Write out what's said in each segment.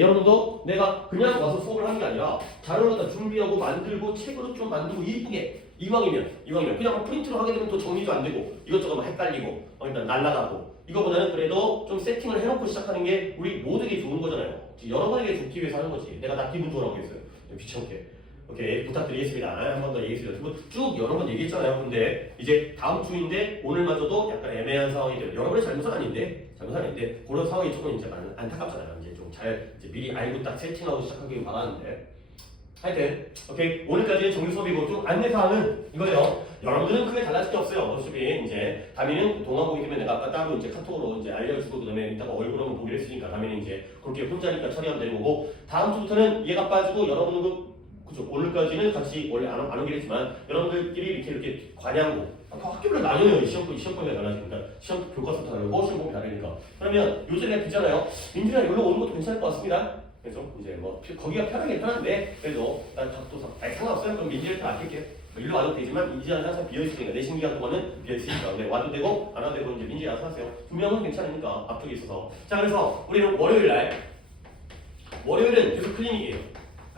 여러분도 내가 그냥 와서 수업을 하는 게 아니라 자료를 다 준비하고 만들고 책으로 좀 만들고 이쁘게 이왕이면 그냥 프린트로 하게 되면 또 정리도 안 되고 이것저것 막 헷갈리고 일단 날라가고 이거보다는 그래도 좀 세팅을 해놓고 시작하는 게 우리 모두에게 좋은 거잖아요. 여러분에게 좋기 위해서 하는 거지. 내가 나 기분 좋으라고 했어요. 귀찮게. 오케이, 부탁드리겠습니다. 한 번 더 얘기했습니다. 쭉 여러 번 얘기했잖아요. 근데 이제 다음 주인데 오늘마저도 약간 애매한 상황이 돼요. 여러분의 잘못은 아닌데 그런 상황이 조금 이제 안타깝잖아요. 이제 좀 잘 미리 알고 딱 세팅하고 시작하길 바라는데 하여튼 오케이, 오늘까지는 정규 수업이고 좀 안내사항은 이거예요. 여러분들은 크게 달라질 게 없어요. 어차피 이제 다미는 동화 보기 때문에 내가 아까 따로 이제 카톡으로 이제 알려주고 그다음에 이따가 얼굴 한번 보기로 했으니까 다미는 이제 그렇게 혼자니까 처리하면 되는 거고 다음 주부터는 얘가 빠지고 여러분은 그죠. 오늘까지는 같이 원래 안 오긴 했지만 여러분들끼리 이렇게 관양고 학교를 나뉘어요. 시험범위가 달라지니까 시험 교과서도 다르고 시험범위 다르니까 그러면 요즘에 비잖아요. 민준이가 여기로 오는 것도 괜찮을 것 같습니다. 그래서 이제 뭐 거기가 편한데 그래도 난 각도상 상관없어요. 그럼 민준이한테 맡길게요. 일로 와도 되지만 이제는 항상 비어있으니까 내신 기간 동안은 비어있으니까 근데 와도 되고 안 와도 되고 이제 민준이 알아서 하세요. 두 명은 괜찮으니까 앞쪽에 있어서 자 그래서 우리는 월요일은 계속 클리닉이에요.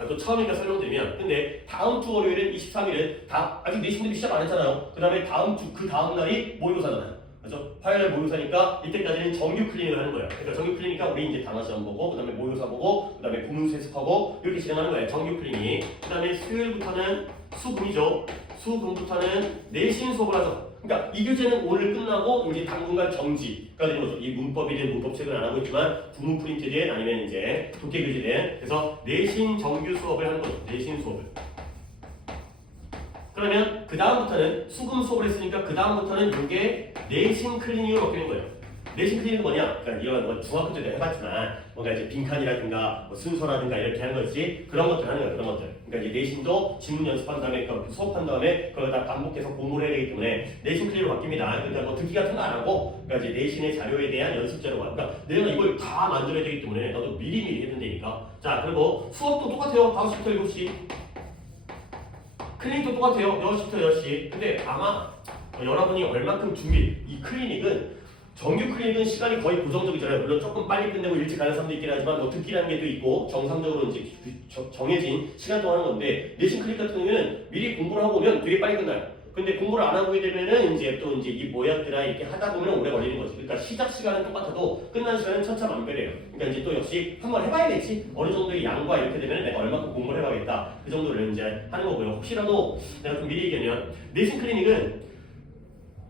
또 처음이니까 설명드리면 근데 다음 주 월요일은 23일은 다 아직 내신들이 시작 안 했잖아요. 그 다음에 다음 주 그 다음 날이 모의고사잖아요. 그렇죠? 화요일 모의고사니까 이때까지는 정규 클리닉을 하는 거예요. 그러니까 정규 클리닉이니까 우리 이제 단어 시험 보고 그 다음에 모의고사 보고 그 다음에 구문 세습하고 이렇게 진행하는 거예요. 정규 클리닉. 그 다음에 수요일부터는 수금이죠. 수금부터는 내신 수업을 하죠. 그러니까 이 교재는 오늘 끝나고 이제 당분간 정지가 되는 거죠. 이 문법이든 문법책은 안 하고 있지만 구문 프린트된 아니면 이제 독해 교재된 그래서 내신 정규 수업을 하는 거죠. 내신 수업을. 그러면 그 다음부터는 수금 수업을 했으니까 그 다음부터는 이게 내신 클리닉으로 바뀌는 거예요. 내신 클리닉은 뭐냐? 그러니까 이건 뭐 중학교 때도 해봤지만 뭔가 이제 빈칸이라든가 뭐 순서라든가 이렇게 하는 거지 그런 것들 하는 거예요. 그런 것들. 그러니까 이제 내신도 지문 연습한 다음에 그 수업한 다음에 그걸 다 반복해서 공부를 해야 되기 때문에 내신 클리닉으로 바뀝니다. 그러니까 뭐 듣기 같은 거 안 하고 그러니까 이제 내신의 자료에 대한 연습 자료가 그러니까 내가 이걸 다 만들어야 되기 때문에 나도 미리미리 해야 된다니까. 자 그리고 수업도 똑같아요. 5시부터 7시. 클리닉도 똑같아요. 6시부터 10시. 근데 아마 여러분이 얼만큼 이 클리닉은 정규 클리닉은 시간이 거의 고정적이잖아요. 물론 조금 빨리 끝내고 일찍 가는 사람도 있긴 하지만 뭐 듣기라는 게 또 있고 정상적으로 이제 정해진 시간 동안 하는 건데 내신 클리닉 같은 경우에는 미리 공부를 하고 오면 되게 빨리 끝나요. 근데 공부를 안 하고 되면은 이제 또 이제 이 뭐였더라 이렇게 하다 보면 오래 걸리는 거지. 그러니까 시작 시간은 똑같아도 끝나는 시간은 천차만별이에요. 그러니까 이제 또 역시 한번 해봐야겠지. 어느 정도의 양과 이렇게 되면 내가 얼마큼 공부를 해봐야겠다. 그 정도를 이제 하는 거고요. 혹시라도 내가 좀 미리 얘기하면 내신 클리닉은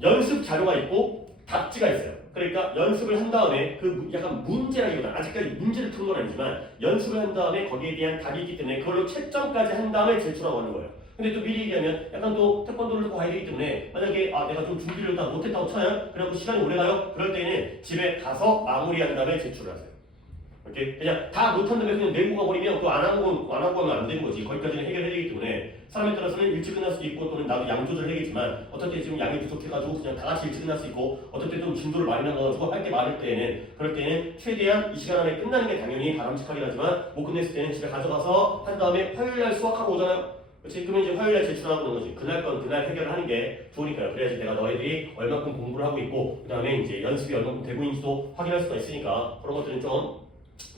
연습 자료가 있고 답지가 있어요. 그러니까 연습을 한 다음에 그 약간 문제라기보다 아직까지 문제를 푸는 건 아니지만 연습을 한 다음에 거기에 대한 답이 있기 때문에 그걸로 채점까지 한 다음에 제출하고 하는 거예요. 근데 또 미리 얘기하면 약간 또 태권도를 또 가야 되기 때문에 만약에 내가 좀 준비를 다 못했다고 쳐요. 그래갖고 시간이 오래 가요. 그럴 때는 집에 가서 마무리한 다음에 제출을 하세요. 오케이? 그냥 다 못한 다음에 그냥 내고 가버리면 그거 안 하고 하면 안 되는 거지. 거기까지는 해결해야 되기 때문에 사람에 따라서는 일찍 끝날 수도 있고 또는 나도 양 조절을 해야겠지만 어떨 때 지금 양이 부족해가지고 그냥 다 같이 일찍 끝날 수 있고 어떨 때 좀 진도를 많이 나가가지고 할 게 많을 때는 그럴 때는 최대한 이 시간 안에 끝나는 게 당연히 바람직하긴 하지만 못 끝냈을 때는 집에 가져가서 한 다음에 화요일날 수학하고 오잖아요. 그렇지? 그러면 이제 화요일날 제출하고 그런 거지. 그날 건 그날 해결을 하는 게 좋으니까요. 그래야지 내가 너희들이 얼마큼 공부를 하고 있고 그 다음에 이제 연습이 얼마큼 되고 있는지도 확인할 수가 있으니까 그런 것들은 좀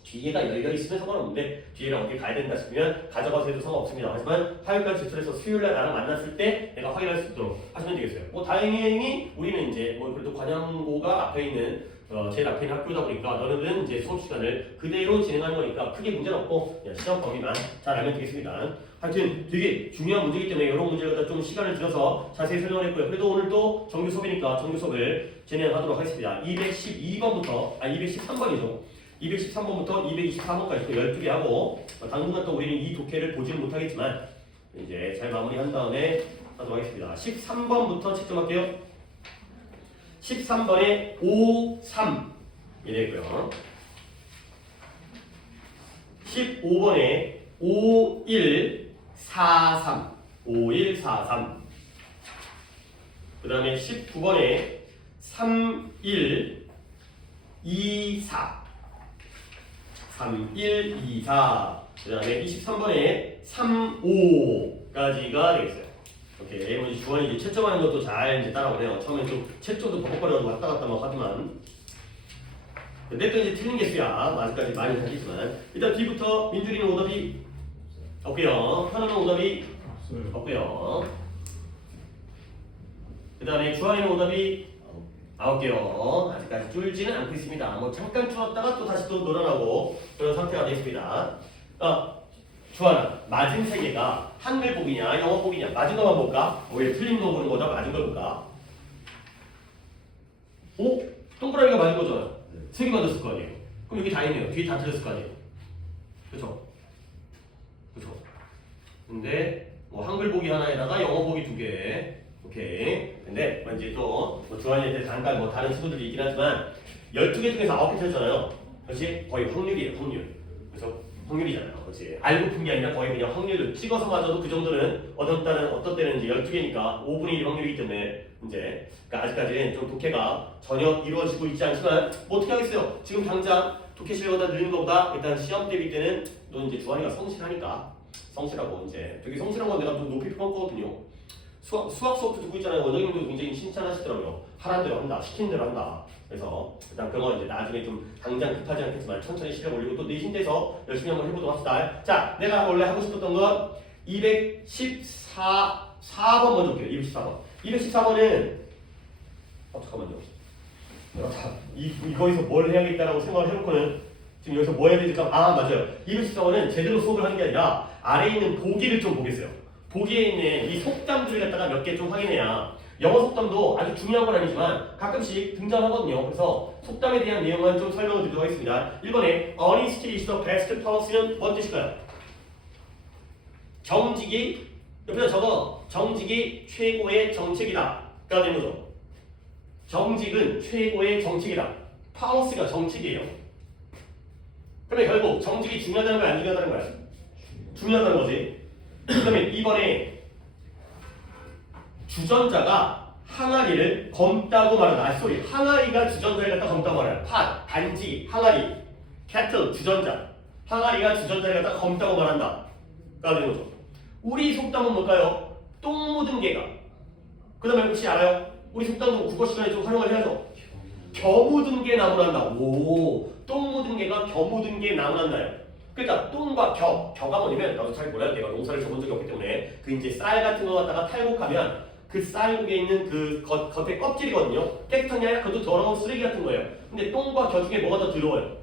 뒤에가 열려 있으면 상관없는데 뒤에랑 어디 가야 된다 싶으면 가져가서 해도 상관없습니다. 하지만 화요일까지 제출해서 수요일날 나랑 만났을 때 내가 확인할 수 있도록 하시면 되겠어요. 뭐 다행히 우리는 이제 뭐 그래도 관양고가 앞에 있는 제일 앞에 있는 학교다 보니까 너네들은 이제 수업 시간을 그대로 진행하는 거니까 크게 문제는 없고 시험 범위만 잘 알면 되겠습니다. 하여튼 되게 중요한 문제이기 때문에 이런 문제를 갖다 좀 시간을 들여서 자세히 설명을 했고요. 그래도 오늘 또 정규 수업이니까 정규 수업을 진행하도록 하겠습니다. 212번부터 213번이죠. 213번부터 224번까지 또 12개 하고 당분간 또 우리는 이 독해를 보지는 못하겠지만 이제 잘 마무리한 다음에 하도록 하겠습니다. 13번부터 채점할게요. 13번에 5, 3 이래고요. 15번에 5, 1, 4, 3 5, 1, 4, 3 그 다음에 19번에 3, 1, 2, 4 3, 1, 2, 4 그 다음에 23번에 3, 5까지가 되겠어요. 오케이. 뭐 주원이 이제 채점하는 것도 잘 이제 따라오네요. 처음에 좀 채점도 버벅거려서 왔다 갔다 막 하지만 근데 또 이제 틀린 개수야. 아직까지 많이 하겠지만 일단 B부터 민준이는 오답이 없고요. 현우는 오답이 없고요. 그 다음에 주한이는 오답이 9개요. 아직까지 줄지는 않고 있습니다. 뭐 잠깐 줄었다가 또 다시 또 늘어나고 그런 상태가 되겠습니다. 주한아, 맞은 세 개가 한글 보기냐 영어 보기냐 맞은 것만 볼까? 왜 틀린 거 보는 거다 맞은 걸 볼까? 오? 동그라미가 맞은 거잖아요. 세 개 맞았을 거 아니에요. 그럼 여기 다 있네요. 뒤에 다 틀렸을 거 아니에요. 그쵸? 그쵸? 근데 뭐 한글 보기 하나에다가 영어 보기 2개. 오케이. 근데 이제 또뭐 주한이한테 잠깐 뭐 다른 친구들이 있긴 하지만 12개 중에서 9개 틀렸잖아요. 그렇지? 거의 확률이에요. 확률. 그래서 확률이잖아요. 그렇지? 알고 푼 게 아니라 거의 그냥 확률을 찍어서 맞아도 그 정도는 어떤 때는 이제 12개니까 5분의 1 확률이기 때문에 이제 그러니까 아직까지는 좀 독해가 전혀 이루어지고 있지 않지만 뭐 어떻게 하겠어요? 지금 당장 독해 실력보다 느는 것보다 일단 시험 대비 때는 또 이제 주한이가 성실하니까 성실하고 이제 되게 성실한 건 내가 좀 높이 평가거든요. 수학 수업도 듣고 있잖아요. 원장님도 굉장히 칭찬하시더라고요. 하라는 대로 한다, 시키는 대로 한다. 그래서 일단 그런 건 이제 나중에 좀 당장 급하지 않겠지만 천천히 실력 올리고 또 내신돼서 열심히 한번 해보도록 합시다. 자, 내가 원래 하고 싶었던 건 4번 먼저 볼게요. 214번. 214번은 잠깐만요. 이거에서 뭘 해야겠다라고 생각을 해놓고는 지금 여기서 뭐 해야 되지? 맞아요. 214번은 제대로 수업을 하는 게 아니라 아래에 있는 보기를 좀 보겠어요. 보기에 있는 이 속담들을 갖다가 몇 개 좀 확인해야 영어 속담도 아주 중요한 건 아니지만 가끔씩 등장하거든요. 그래서 속담에 대한 내용만 좀 설명을 드리도록 하겠습니다. 1번에 Honesty is the best policy는 뭔 뜻일까요? 정직이 옆에다 적어. 정직이 최고의 정책이다 가 되는 거죠. 정직은 최고의 정책이다. policy가 정책이에요. 그러면 결국 정직이 중요하다는 거야 안 중요하다는 거야? 중요하다는 거지. 그 다음에 2번에 주전자가 항아리를 검다고 말한다. 소리. 항아리가 주전자를 갖다 검다고 말해요. 팥, 단지, 항아리, 캐틀, 주전자. 항아리가 주전자를 갖다 검다고 말한다. 가 되는 거죠. 우리 속담은 뭘까요? 똥 묻은 개가. 그 다음에 혹시 알아요? 우리 속담도 국어 시간에 좀 활용을 해야죠. 겨 묻은 개 나무란다. 오, 똥 묻은 개가 겨 묻은 개 나무란다요. 그러니까 똥과 겨가 뭐냐면 나도 잘 몰라요. 내가 농사를 쳐본 적이 없기 때문에 그 이제 쌀 같은 거 갖다가 탈곡하면 그 쌀 위에 있는 그 겉에 껍질이거든요. 깨끗한 게 아니라 그것도 더러운 쓰레기 같은 거예요. 근데 똥과 겨 중에 뭐가 더 더러워요?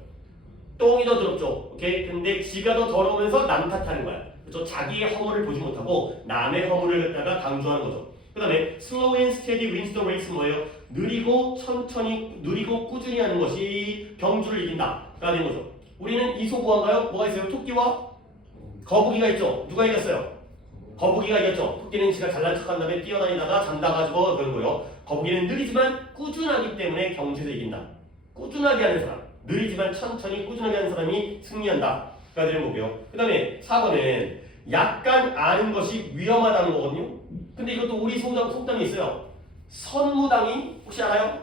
똥이 더 더럽죠. 오케이? 근데 지가 더 더러우면서 남 탓하는 거야. 그렇죠? 자기의 허물을 보지 못하고 남의 허물을 갖다가 강조하는 거죠. 그 다음에 slow and steady wins the race는 뭐예요? 느리고 천천히 느리고 꾸준히 하는 것이 경주를 이긴다 가 되는 거죠. 우리는 이소부한가요? 뭐가 있어요? 토끼와 거북이가 있죠. 누가 이겼어요? 거북이가 이겼죠. 토끼는 지가 잘난 척한 다음에 뛰어다니다가 잠다가지고 그런 거요. 거북이는 느리지만 꾸준하기 때문에 경주에서 이긴다. 꾸준하게 하는 사람, 느리지만 천천히 꾸준하게 하는 사람이 승리한다 가 되는 거고요. 그 다음에 4번은 약간 아는 것이 위험하다는 거거든요. 근데 이것도 우리 속담이 있어요. 선무당이 혹시 알아요?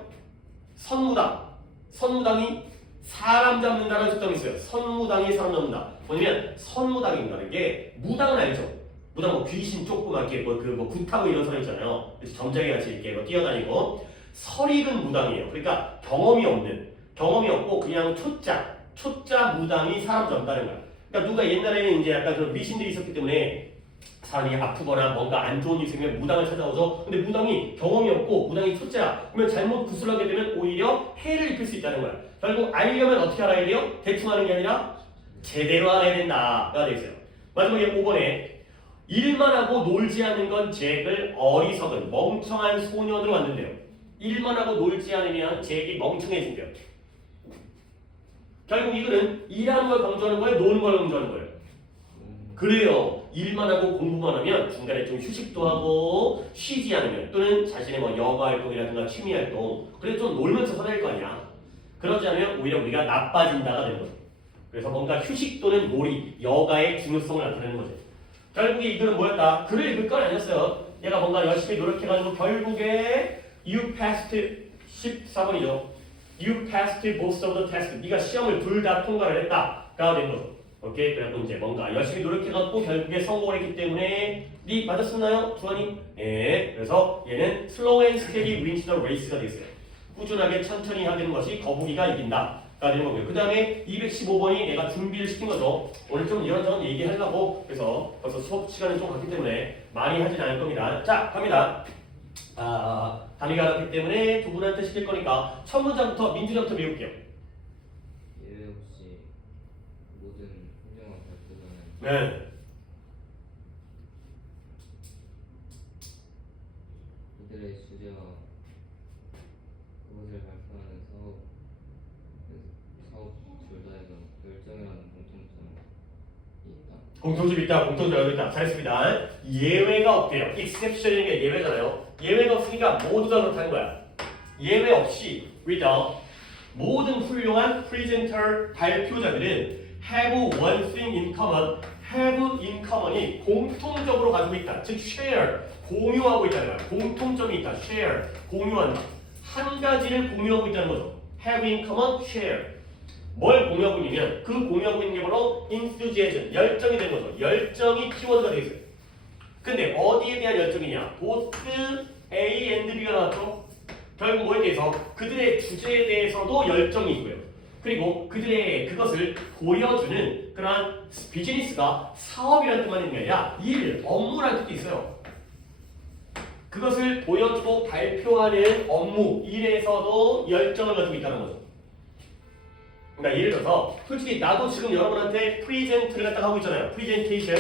선무당이 사람 잡는다는 속담이 있어요. 선무당이 사람 잡는다. 뭐냐면 선무당인다는 게 무당은 알죠. 무당 뭐 귀신 조그맣게 뭐 굿하고 이런 사람 있잖아요. 그래서 점쟁이 같이 이렇게 뭐 뛰어다니고. 설익은 무당이에요. 그러니까 경험이 없고 그냥 초짜 무당이 사람 잡는다는 거야. 그러니까 누가 옛날에는 이제 약간 그런 미신들이 있었기 때문에 사람이 아프거나 뭔가 안 좋은 일이 생기면 무당을 찾아오죠. 근데 무당이 경험이 없고 무당이 초짜야. 그러면 잘못 구슬하게 되면 오히려 해를 입힐 수 있다는 거야. 결국 알려면 어떻게 알아야 돼요? 대충 하는 게 아니라 제대로 알아야 된다가 되어 있어요. 마지막에 5번에 일만 하고 놀지 않는 건 잭을 어리석은 멍청한 소년으로 만든대요. 일만 하고 놀지 않으면 잭이 멍청해진대요. 결국 이거는 일하는 걸 강조하는 거예요? 노는 걸 강조하는 거예요? 그래요. 일만 하고 공부만 하면 중간에 좀 휴식도 하고 쉬지 않으면 또는 자신의 뭐 여가 활동이라든가 취미 활동 그래도 좀 놀면서 살아야 할 거 아니야. 그러지 않으면 오히려 우리가 나빠진다가 되는 거죠. 그래서 뭔가 휴식 또는 놀이, 여가의 중요성을 나타내는 거죠. 결국에 이거는 뭐였다? 글을 읽을 건 아니었어요. 얘가 뭔가 열심히 노력해가지고 결국에 You passed 14번이죠. You passed both of the tests. 네가 시험을 둘 다 통과를 했다가 된 거죠. 오케이? 그래서 이제 뭔가 열심히 노력해갖고 결국에 성공을 했기 때문에 네 맞았었나요? 주환이? 네. 그래서 얘는 slow and steady wins the race가 되겠어요. 꾸준하게 천천히 하는 것이 거북이가 이긴다 되는 거고요. 그 다음에 215번이 내가 준비를 시킨 거죠. 오늘 좀 이런저런 얘기하려고 그래서 벌써 수업 시간이 좀 갔기 때문에 많이 하진 않을 겁니다. 자, 갑니다. 단위가 알았기 때문에 두 분한테 시킬 거니까 첫 문장부터 민준이부터 배울게요. 예외 없이 모든 훌륭한 발표자는 네. 이들의 주제와 그것을 발표하는 사업 둘 다에서 열정이라는 공통점이 있다. 공통점이 있다. 잘했습니다. 예외가 없대요. exception이라는 게 예외잖아요. 예외가 없으니까 모두 다 그렇다는 거야. 예외 없이 reader 모든 훌륭한 프리젠터 발표자들은 have one thing in common. have in common이 공통적으로 가지고 있다. 즉 share 공유하고 있다는 거야. 공통점이 있다. share 공유한다. 한 가지를 공유하고 있다는 거죠. have in common, share. 뭘 공유하고 있냐면 그 공유하고 있는 게 바로 enthusiasm, 열정이 되는 거죠. 열정이 키워드가 되어 있어요. 근데 어디에 대한 열정이냐? both A and B가 나왔죠. 결국 뭐에 대해서? 그들의 주제에 대해서도 열정이 있고요. 그리고 그들의 그것을 보여주는 그러한 비즈니스가 사업이라는 뜻만 있는 게 아니라 일, 업무라는 뜻도 있어요. 그것을 보여주고 발표하는 업무, 일에서도 열정을 가지고 있다는 거죠. 그러니까 예를 들어서 솔직히 나도 지금 여러분한테 프리젠트를 갖다가 하고 있잖아요. 프리젠테이션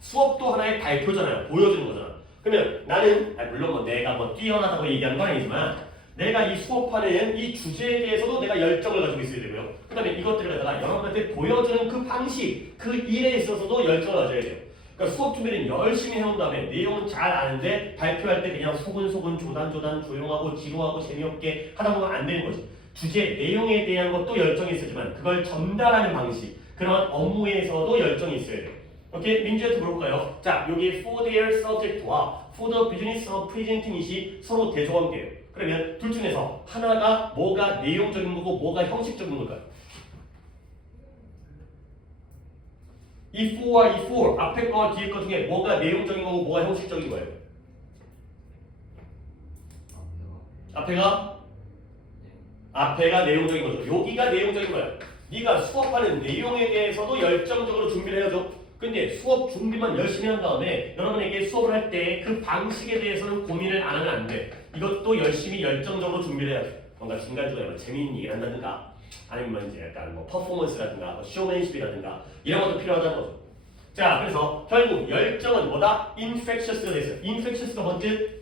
수업도 하나의 발표잖아요. 보여주는 거잖아. 그러면 나는 물론 뭐 내가 뭐 뛰어나다고 얘기하는 건 아니지만 내가 이 수업하는 이 주제에 대해서도 내가 열정을 가지고 있어야 되고요. 그 다음에 이것들을 갖다가 여러분한테 보여주는 그 방식, 그 일에 있어서도 열정을 가져야 돼요. 그러니까 수업 준비를 열심히 해온 다음에 내용은 잘 아는데 발표할 때 그냥 소근소근 조단조단 조용하고 지루하고 재미없게 하다 보면 안 되는 거지. 주제, 내용에 대한 것도 열정이 있었지만 그걸 전달하는 방식, 그런 업무에서도 열정이 있어야 돼요. 오케이? 민주한테 물어볼까요? 자, 여기 for their subject와 for the business of presenting이 서로 대조관계예요. 그러면 둘 중에서 하나가 뭐가 내용적인 거고 뭐가 형식적인 걸까요? 이 for와 이 for, 앞에 거와 뒤에 거 중에 뭐가 내용적인 거고 뭐가 형식적인 거예요? 앞에가 내용적인 거죠. 여기가 내용적인 거야. 네가 수업하는 내용에 대해서도 열정적으로 준비를 해야죠. 근데 수업 준비만 열심히 한 다음에 여러분에게 수업을 할 때 그 방식에 대해서는 고민을 안 하면 안 돼. 이것도 열심히 열정적으로 준비를 해야 돼. 뭔가 중간중간에 재미있는 얘기를 한다든가 아니면 이제 약간 뭐 퍼포먼스라든가 뭐 쇼맨십이라든가 이런 것도 필요하다는 거죠. 자, 그래서 결국 열정은 뭐다? infectious가 됐어요. infectious가 뭔지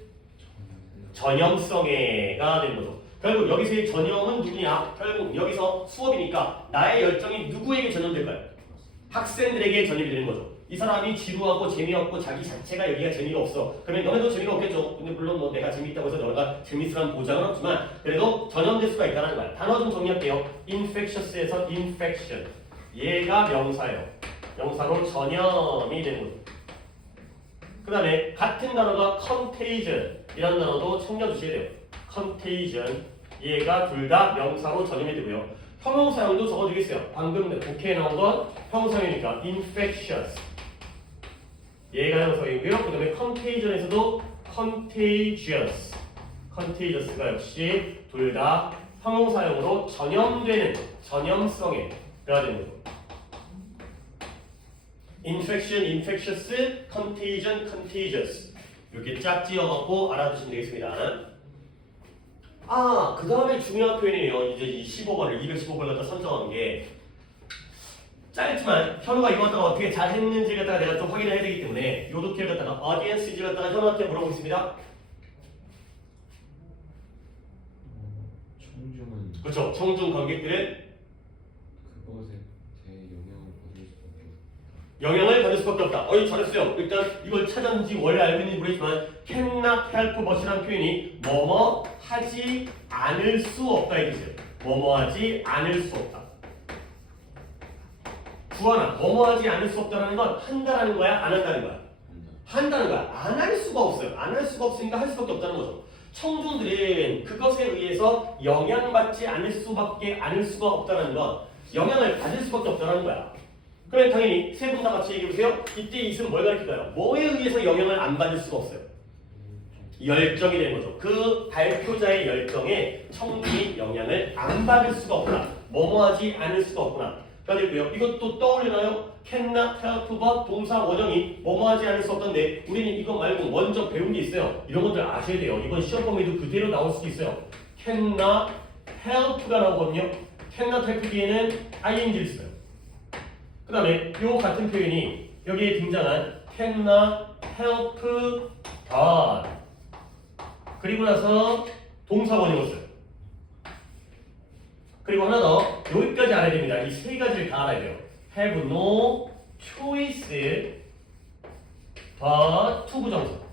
전염성애가 되는 거죠. 결국 여기서의 전형은 누구냐? 결국 여기서 수업이니까 나의 열정이 누구에게 전염될까요? 학생들에게 전염이 되는 거죠. 이 사람이 지루하고 재미없고 자기 자체가 여기가 재미가 없어. 그러면 너네도 재미가 없겠죠. 근데 물론 뭐 내가 재미있다고 해서 너네가 재밌으라는 보장은 없지만 그래도 전염될 수가 있다는 거야. 단어 좀 정리할게요. infectious에서 infection. 얘가 명사예요. 명사로 전염이 되는 거죠. 그 다음에 같은 단어가 contagion 이라는 단어도 챙겨주셔야 돼요. contagion 얘가 둘 다 명사로 전염이 되고요. 형용사형도 적어주겠어요. 방금 독해에 나온 건 형용사형이니까 infectious 얘가 형용사형이고요. 그 다음에 contagion에서도 contagious가 역시 둘 다 형용사형으로 전염되는 전염성에 해야 되는 거죠. infection, infectious, contagion, contagious 이렇게 짝 지어갖고 알아두시면 되겠습니다. 그 다음에 중요한 표현이에요. 이제 이 15번을 215번을 갖다 선정한 게 짧지만 현우가 이거 갖다가 어떻게 잘 했는지 갖다가 내가 좀 확인을 해야 되기 때문에 요 독해를 갖다가 audience를 갖다가 현우한테 물어보겠습니다. 청중은 그렇죠. 청중 관객들은 그것에 대해 영향을 받을 수밖에 없다. 어이 잘했어요. 일단 이걸 찾았는지 원래 알고 있는지 모르겠지만 cannot help but이라는 표현이 뭐뭐 하지 않을 수 없다 이 뜻이에요. 뭐뭐 하지 않을 수 없다. 구하나 뭐뭐 하지 않을 수 없다라는 건 한다라는 거야? 안 한다는 거야? 한다는 거야. 안 할 수가 없어요. 안 할 수가 없으니까 할 수밖에 없다는 거죠. 청중들은 그것에 의해서 영향받지 않을 수밖에 않을 수가 없다는 건 영향을 받을 수밖에 없다는 거야. 그럼 당연히 세 분 다 같이 얘기해보세요. 이때 이 있으면 뭘 가르칠까요? 뭐에 의해서 영향을 안 받을 수가 없어요? 열정이 되는 거죠. 그 발표자의 열정에 청중이 영향을 안 받을 수가 없다. 뭐뭐하지 않을 수가 없구나. 그러니까요. 이것도 떠올리나요? cannot help but 동사 원형이 뭐뭐하지 않을 수 없던데 우리는 이거 말고 먼저 배운 게 있어요. 이런 것들 아셔야 돼요. 이번 시험 범위도 그대로 나올 수도 있어요. cannot help가 나오거든요. cannot help 뒤에는 ing를 써요. 그 다음에 요 같은 표현이 여기에 등장한 cannot help but 그리고 나서 동사 원형을 써요. 그리고 하나 더 여기까지 알아야 됩니다. 이 세 가지를 다 알아야 돼요. have no choice but 투부정사.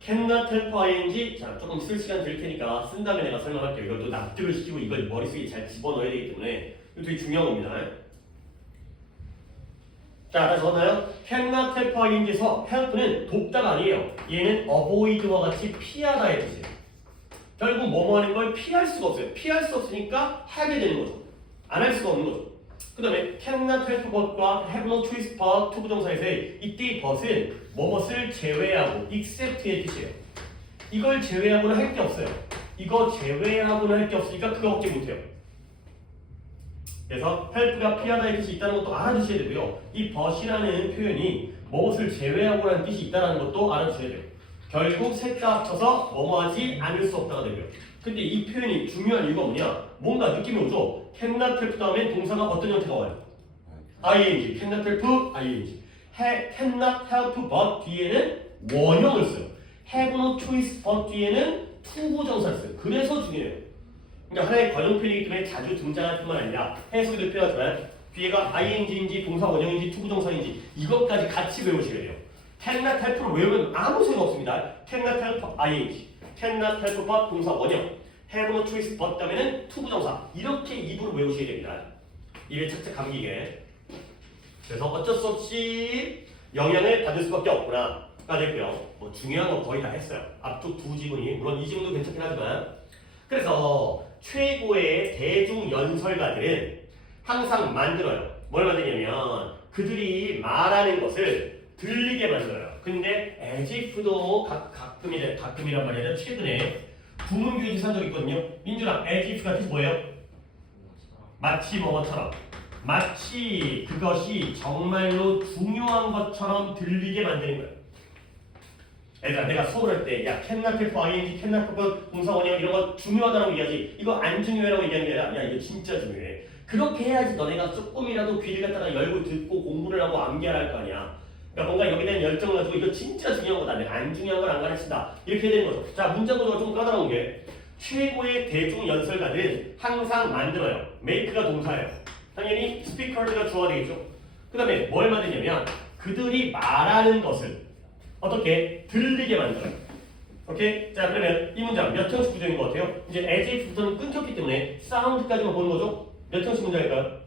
cannot help ing. 자, 조금 쓸 시간 드릴 테니까 쓴 다음에 내가 설명할게요. 이걸 또 납득을 시키고 이걸 머릿속에 잘 집어넣어야 되기 때문에 이거 되게 중요한 겁니다. 자, 다 적었나요? cannot help ing에서 help는 돕다가 아니에요. 얘는 avoid와 같이 피하다의 뜻이에요. 결국 뭐뭐 하는 걸 피할 수가 없어요. 피할 수 없으니까 하게 되는 거죠. 안 할 수가 없는 거죠. 그 다음에 cannot help but과 have no choice but 투부정사에서의 이때의 but은 뭐뭇을 제외하고 except의 뜻이에요. 이걸 제외하고는 할 게 없어요. 이거 제외하고는 할 게 없으니까 그거밖에 못해요. 그래서 help가 피하다의 뜻이 있다는 것도 알아두셔야 되고요. 이 but이라는 표현이 뭐뭇을 제외하고라는 뜻이 있다는 것도 알아두셔야 돼요. 결국 셋 다 합쳐서 뭐뭐하지 않을 수 없다가 되고요. 근데 이 표현이 중요한 이유가 뭐냐? 뭔가 느낌이 오죠? cannot help 다음에 동사가 어떤 형태가 와요? ing, cannot help, ing. cannot help but 뒤에는 원형을 써요. have no choice but 뒤에는 투부정사를 써요. 그래서 중요해요. 그러니까 하나의 관용 표현이기 때문에 자주 등장할 뿐만 아니라 해석에도 필요하지만 뒤에가 ing인지 동사 원형인지 투부정사인지 이것까지 같이 외우셔야 돼요. cannot help를 외우면 아무 소용 없습니다. cannot help ing, cannot help but 동사 원형, have no choice but 다음에는 투부정사 이렇게 입으로 외우셔야 됩니다. 입에 착착 감기게. 그래서 어쩔 수 없이 영향을 받을 수밖에 없구나가 됐고요. 뭐 중요한 건 거의 다 했어요. 앞쪽 두 지문이 물론 이 지문도 괜찮긴 하지만 그래서 최고의 대중 연설가들은 항상 만들어요. 뭘 만드냐면 그들이 말하는 것을 들리게 만들어요. 근데 에지프도 가끔이란 말이야. 최근에 부문교지 산 적 있거든요. 민준아, 에지프가 뜻이 뭐예요? 마치 뭐처럼. 마치 그것이 정말로 중요한 것처럼 들리게 만드는 거예요. 얘들아, 내가 수업을 할 때 야, cannot help ing, cannot help 동사 원형 이런 거 중요하다고 얘기하지. 이거 안 중요해라고 얘기하는 게 아니라 야, 이거 진짜 중요해. 그렇게 해야지 너네가 조금이라도 귀를 갖다가 열고 듣고 공부를 하고 암기할 할 거 아니야. 그러니까 뭔가 여기에 대한 열정을 가지고 이거 진짜 중요한 거다. 내가 안 중요한 걸 안 가르친다. 이렇게 되는 거죠. 자, 문장 구조가 좀 까다로운 게 최고의 대중 연설가들은 항상 만들어요. make가 동사예요. 당연히 speaker가 주어가 되겠죠. 그 다음에 뭘 만드냐면 그들이 말하는 것을 어떻게 들리게 만들어요. 오케이? 자, 그러면 이 문장 몇 형식 구조인 것 같아요? 이제 as if부터는 끊겼기 때문에 사운드까지만 보는 거죠? 몇 형식 문장일까요?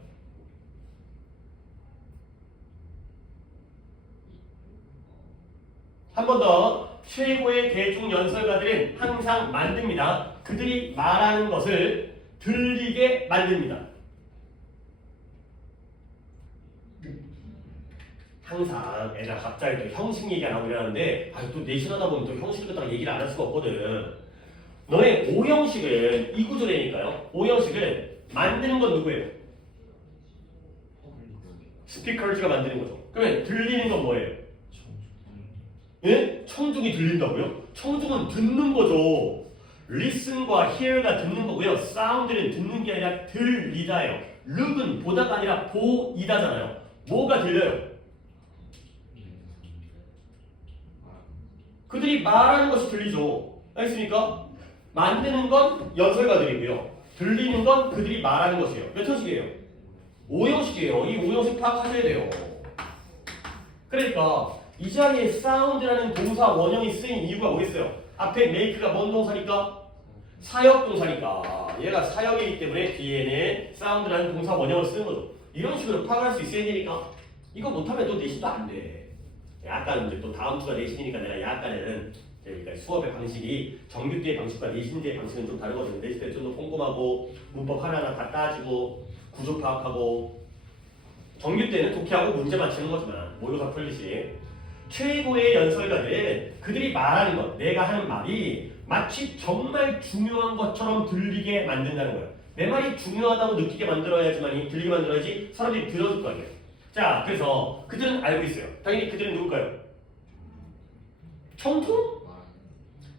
한 번 더. 최고의 대중 연설가들은 항상 만듭니다. 그들이 말하는 것을 들리게 만듭니다. 항상 애들 갑자기 또 형식 얘기 안 하고 이러는데 또 내신하다 보면 또 형식을 갖다가 얘기를 안 할 수가 없거든. 너의 오형식은 이 구조라니까요. 오형식은 만드는 건 누구예요? 스피커즈가 만드는 거죠. 그러면 들리는 건 뭐예요? 예? 청중이 들린다고요? 청중은 듣는 거죠. listen과 hear가 듣는 거고요. sound는 듣는 게 아니라 들리다예요. look은 보다가 아니라 보이다잖아요. 뭐가 들려요? 그들이 말하는 것이 들리죠. 알겠습니까? 만드는 건 연설가들이고요. 들리는 건 그들이 말하는 것이에요. 몇 형식이에요? 5형식이에요. 이 5형식 파악하셔야 돼요. 그러니까 이 자리에 사운드라는 동사 원형이 쓰인 이유가 뭐겠어요? 앞에 make가 뭔 동사니까? 사역 동사니까. 얘가 사역이기 때문에 뒤에는 사운드라는 동사 원형을 쓰는 거죠. 이런 식으로 파악을 할 수 있어야 되니까 이거 못하면 또 내신도 안 돼. 약간 이제 또 다음 주가 내신이니까 내가 약간은 그러니까 수업의 방식이 정규 때의 방식과 내신 때의 방식은 좀 다르거든요. 내신 때 좀 더 꼼꼼하고 문법 하나하나 다 따지고 구조 파악하고 정규 때는 독해하고 문제 맞히는 거지만 모의고사 풀듯이 최고의 연설가들은 그들이 말하는 것, 내가 하는 말이 마치 정말 중요한 것처럼 들리게 만든다는 거예요. 내 말이 중요하다고 느끼게 만들어야지만이 들리게 만들어야지 사람들이 들어줄 거 아니에요. 자, 그래서 그들은 알고 있어요. 당연히 그들은 누굴까요? 청통?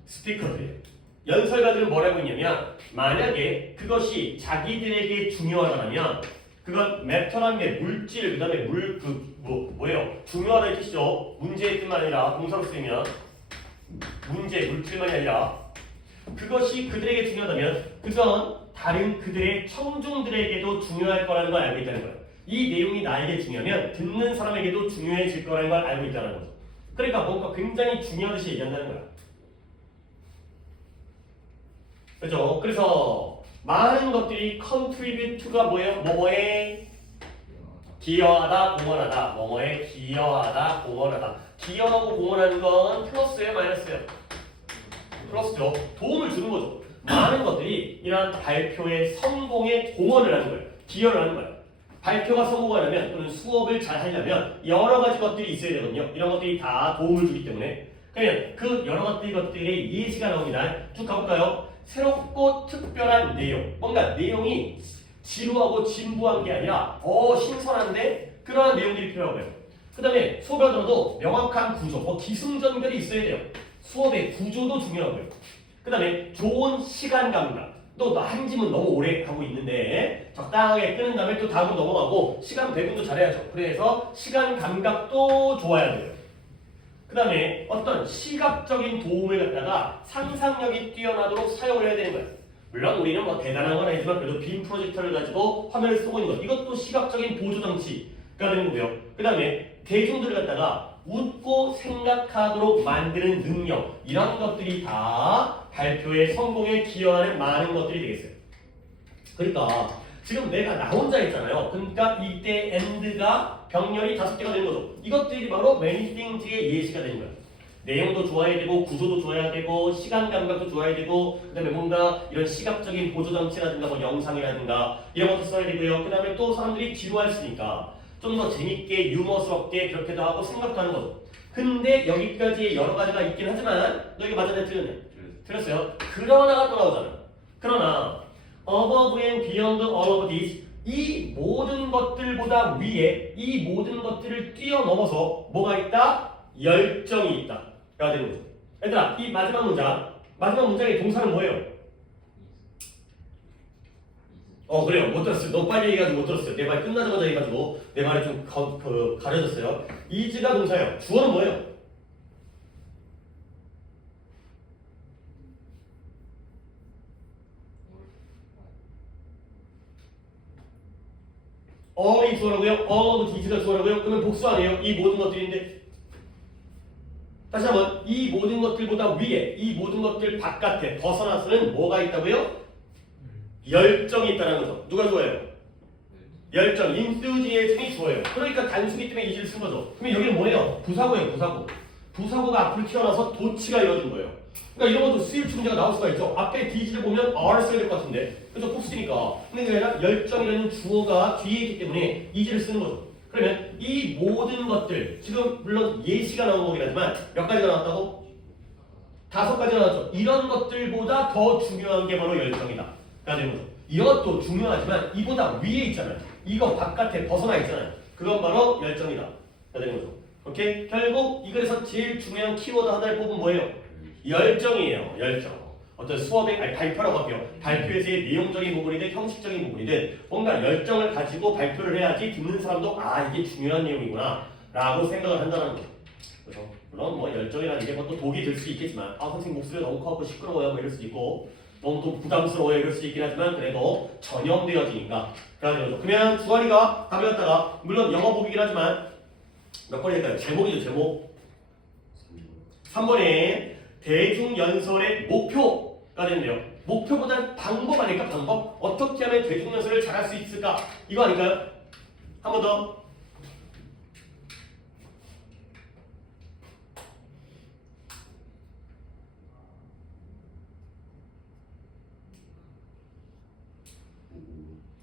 스피커들이에요. 연설가들은 뭐라고 했냐면 만약에 그것이 자기들에게 중요하다면 그건 매터란 게 물질 그다음에 뭐예요? 중요하다는 뜻이죠. 문제의 뜻만 아니라 동사로 쓰이면 문제 물질만이 아니라 그것이 그들에게 중요하다면 그건 다른 그들의 청중들에게도 중요할 거라는 걸 알고 있다는 거예요. 이 내용이 나에게 중요하면 듣는 사람에게도 중요해질 거라는 걸 알고 있다는 거죠. 그러니까 뭔가 굉장히 중요하듯이 얘기한다는 거야. 그렇죠? 그래서 많은 것들이 contribute가 뭐예요? 뭐뭐에 기여하다, 공헌하다. 뭐뭐에 기여하다, 공헌하다. 기여하고 공헌하는 건 플러스예요, 마이너스예요? 플러스죠. 도움을 주는 거죠. 많은 것들이 이러한 발표의 성공에 공헌을 하는 거예요. 기여를 하는 거예요. 발표가 성공하려면 또는 수업을 잘 하려면 여러 가지 것들이 있어야 되거든요. 이런 것들이 다 도움을 주기 때문에 그러면 그 여러 것들의 예시가 나옵니다. 쭉 가볼까요? 새롭고 특별한 내용. 뭔가 내용이 지루하고 진부한 게 아니라 신선한데 그러한 내용들이 필요하고요. 그 다음에 수업을 하더라도 명확한 구조, 기승전결이 있어야 돼요. 수업의 구조도 중요하고요. 그 다음에 좋은 시간 감각. 또 한 짐은 너무 오래 하고 있는데 적당하게 끄는 다음에 또 다음으로 넘어가고 시간 배분도 잘해야죠. 그래서 시간 감각도 좋아야 돼요. 그 다음에 어떤 시각적인 도움을 갖다가 상상력이 뛰어나도록 사용을 해야 되는 거예요. 물론 우리는 뭐 대단한 건 아니지만 그래도 빔 프로젝터를 가지고 화면을 쏘고 있는 것 이것도 시각적인 보조장치가 되는 거고요. 그 다음에 대중들을 갖다가 웃고 생각하도록 만드는 능력 이런 것들이 다 발표의 성공에 기여하는 많은 것들이 되겠어요. 그러니까 지금 내가 나 혼자 했잖아요. 그러니까 이때 and가 병렬이 5개가 되는 거죠. 이것들이 바로 many things의 예시가 되는 거예요. 내용도 좋아야 되고 구조도 좋아야 되고 시간 감각도 좋아야 되고 그 다음에 뭔가 이런 시각적인 보조장치라든가 뭐 영상이라든가 이런 것도 써야 되고요. 그 다음에 또 사람들이 지루할 수 있으니까 좀 더 재밌게 유머스럽게 그렇게도 하고 생각도 하는 거죠. 근데 여기까지 여러 가지가 있긴 하지만 너 이거 맞았냐 틀렸냐? 틀렸어요. 그러나가 또 나오잖아. 그러나 above and beyond all of this 이 모든 것들보다 위에 이 모든 것들을 뛰어넘어서 뭐가 있다? 열정이 있다. 가 되는 거죠. 얘들아 이 마지막 문장의 동사는 뭐예요? 그래요. 못 들었어요. 너무 빨리 얘기해가지고 못 들었어요. 내 말 끝나자마자 해가지고 내 말이 좀 가려졌어요. is가 동사예요. 주어는 뭐예요? all이 주어라고요? all of thes가 주어라고요? 그러면 복수 아니에요? 이 모든 것들인데 다시 한번 이 모든 것들보다 위에 이 모든 것들 바깥에 벗어나서는 뭐가 있다고요? 열정이 있다는 거죠. 누가 주어예요? 열정, enthusiasm이 주어예요. 그러니까 단수기 때문에 이지를 쓴 거죠. 그러면 여기는 뭐예요? 부사고예요. 부사고. 부사고가 앞으로 튀어나와서 도치가 이어진 거예요. 그러니까 이런 것도 수일치 문제가 나올 수가 있죠. 앞에 DG를 보면 R을 써야 될 것 같은데 그래서 복수니까. 근데 그게 아니라 열정이라는 주어가 뒤에 있기 때문에 이지를 쓰는 거죠. 그러면 이 모든 것들 지금 물론 예시가 나온 거긴 하지만 몇 가지가 나왔다고? 5가지가 나왔죠. 이런 것들보다 더 중요한 게 바로 열정이다. 가 되는 거죠. 이것도 중요하지만 이보다 위에 있잖아요. 이거 바깥에 벗어나 있잖아요. 그건 바로 열정이다. 가 되는 거죠. 오케이? 결국 이 글에서 제일 중요한 키워드 하나를 뽑은 뭐예요? 열정이에요. 열정. 어떤 수업의 발표라고 할게요. 발표에서의 내용적인 부분이든 형식적인 부분이든 뭔가 열정을 가지고 발표를 해야지 듣는 사람도 이게 중요한 내용이구나 라고 생각을 한다는 거죠. 그래서 물론 뭐 열정이라는 게 뭐 또 독이 될 수 있겠지만 선생님 목소리가 너무 커갖고 시끄러워요 뭐 이럴 수도 있고 너무 또 부담스러워요 이럴 수 있긴 하지만 그래도 전염되어지니까 그래가지고 그러면 주관이가 답을 갖다가 물론 영어 보기긴 하지만 몇 번일까요? 제목이죠. 제목 3번에 대중연설의 목표가 되는데요. 목표보다는 방법 아닐까? 방법? 어떻게 하면 대중연설을 잘할 수 있을까? 이거 아닐까요? 한 번 더.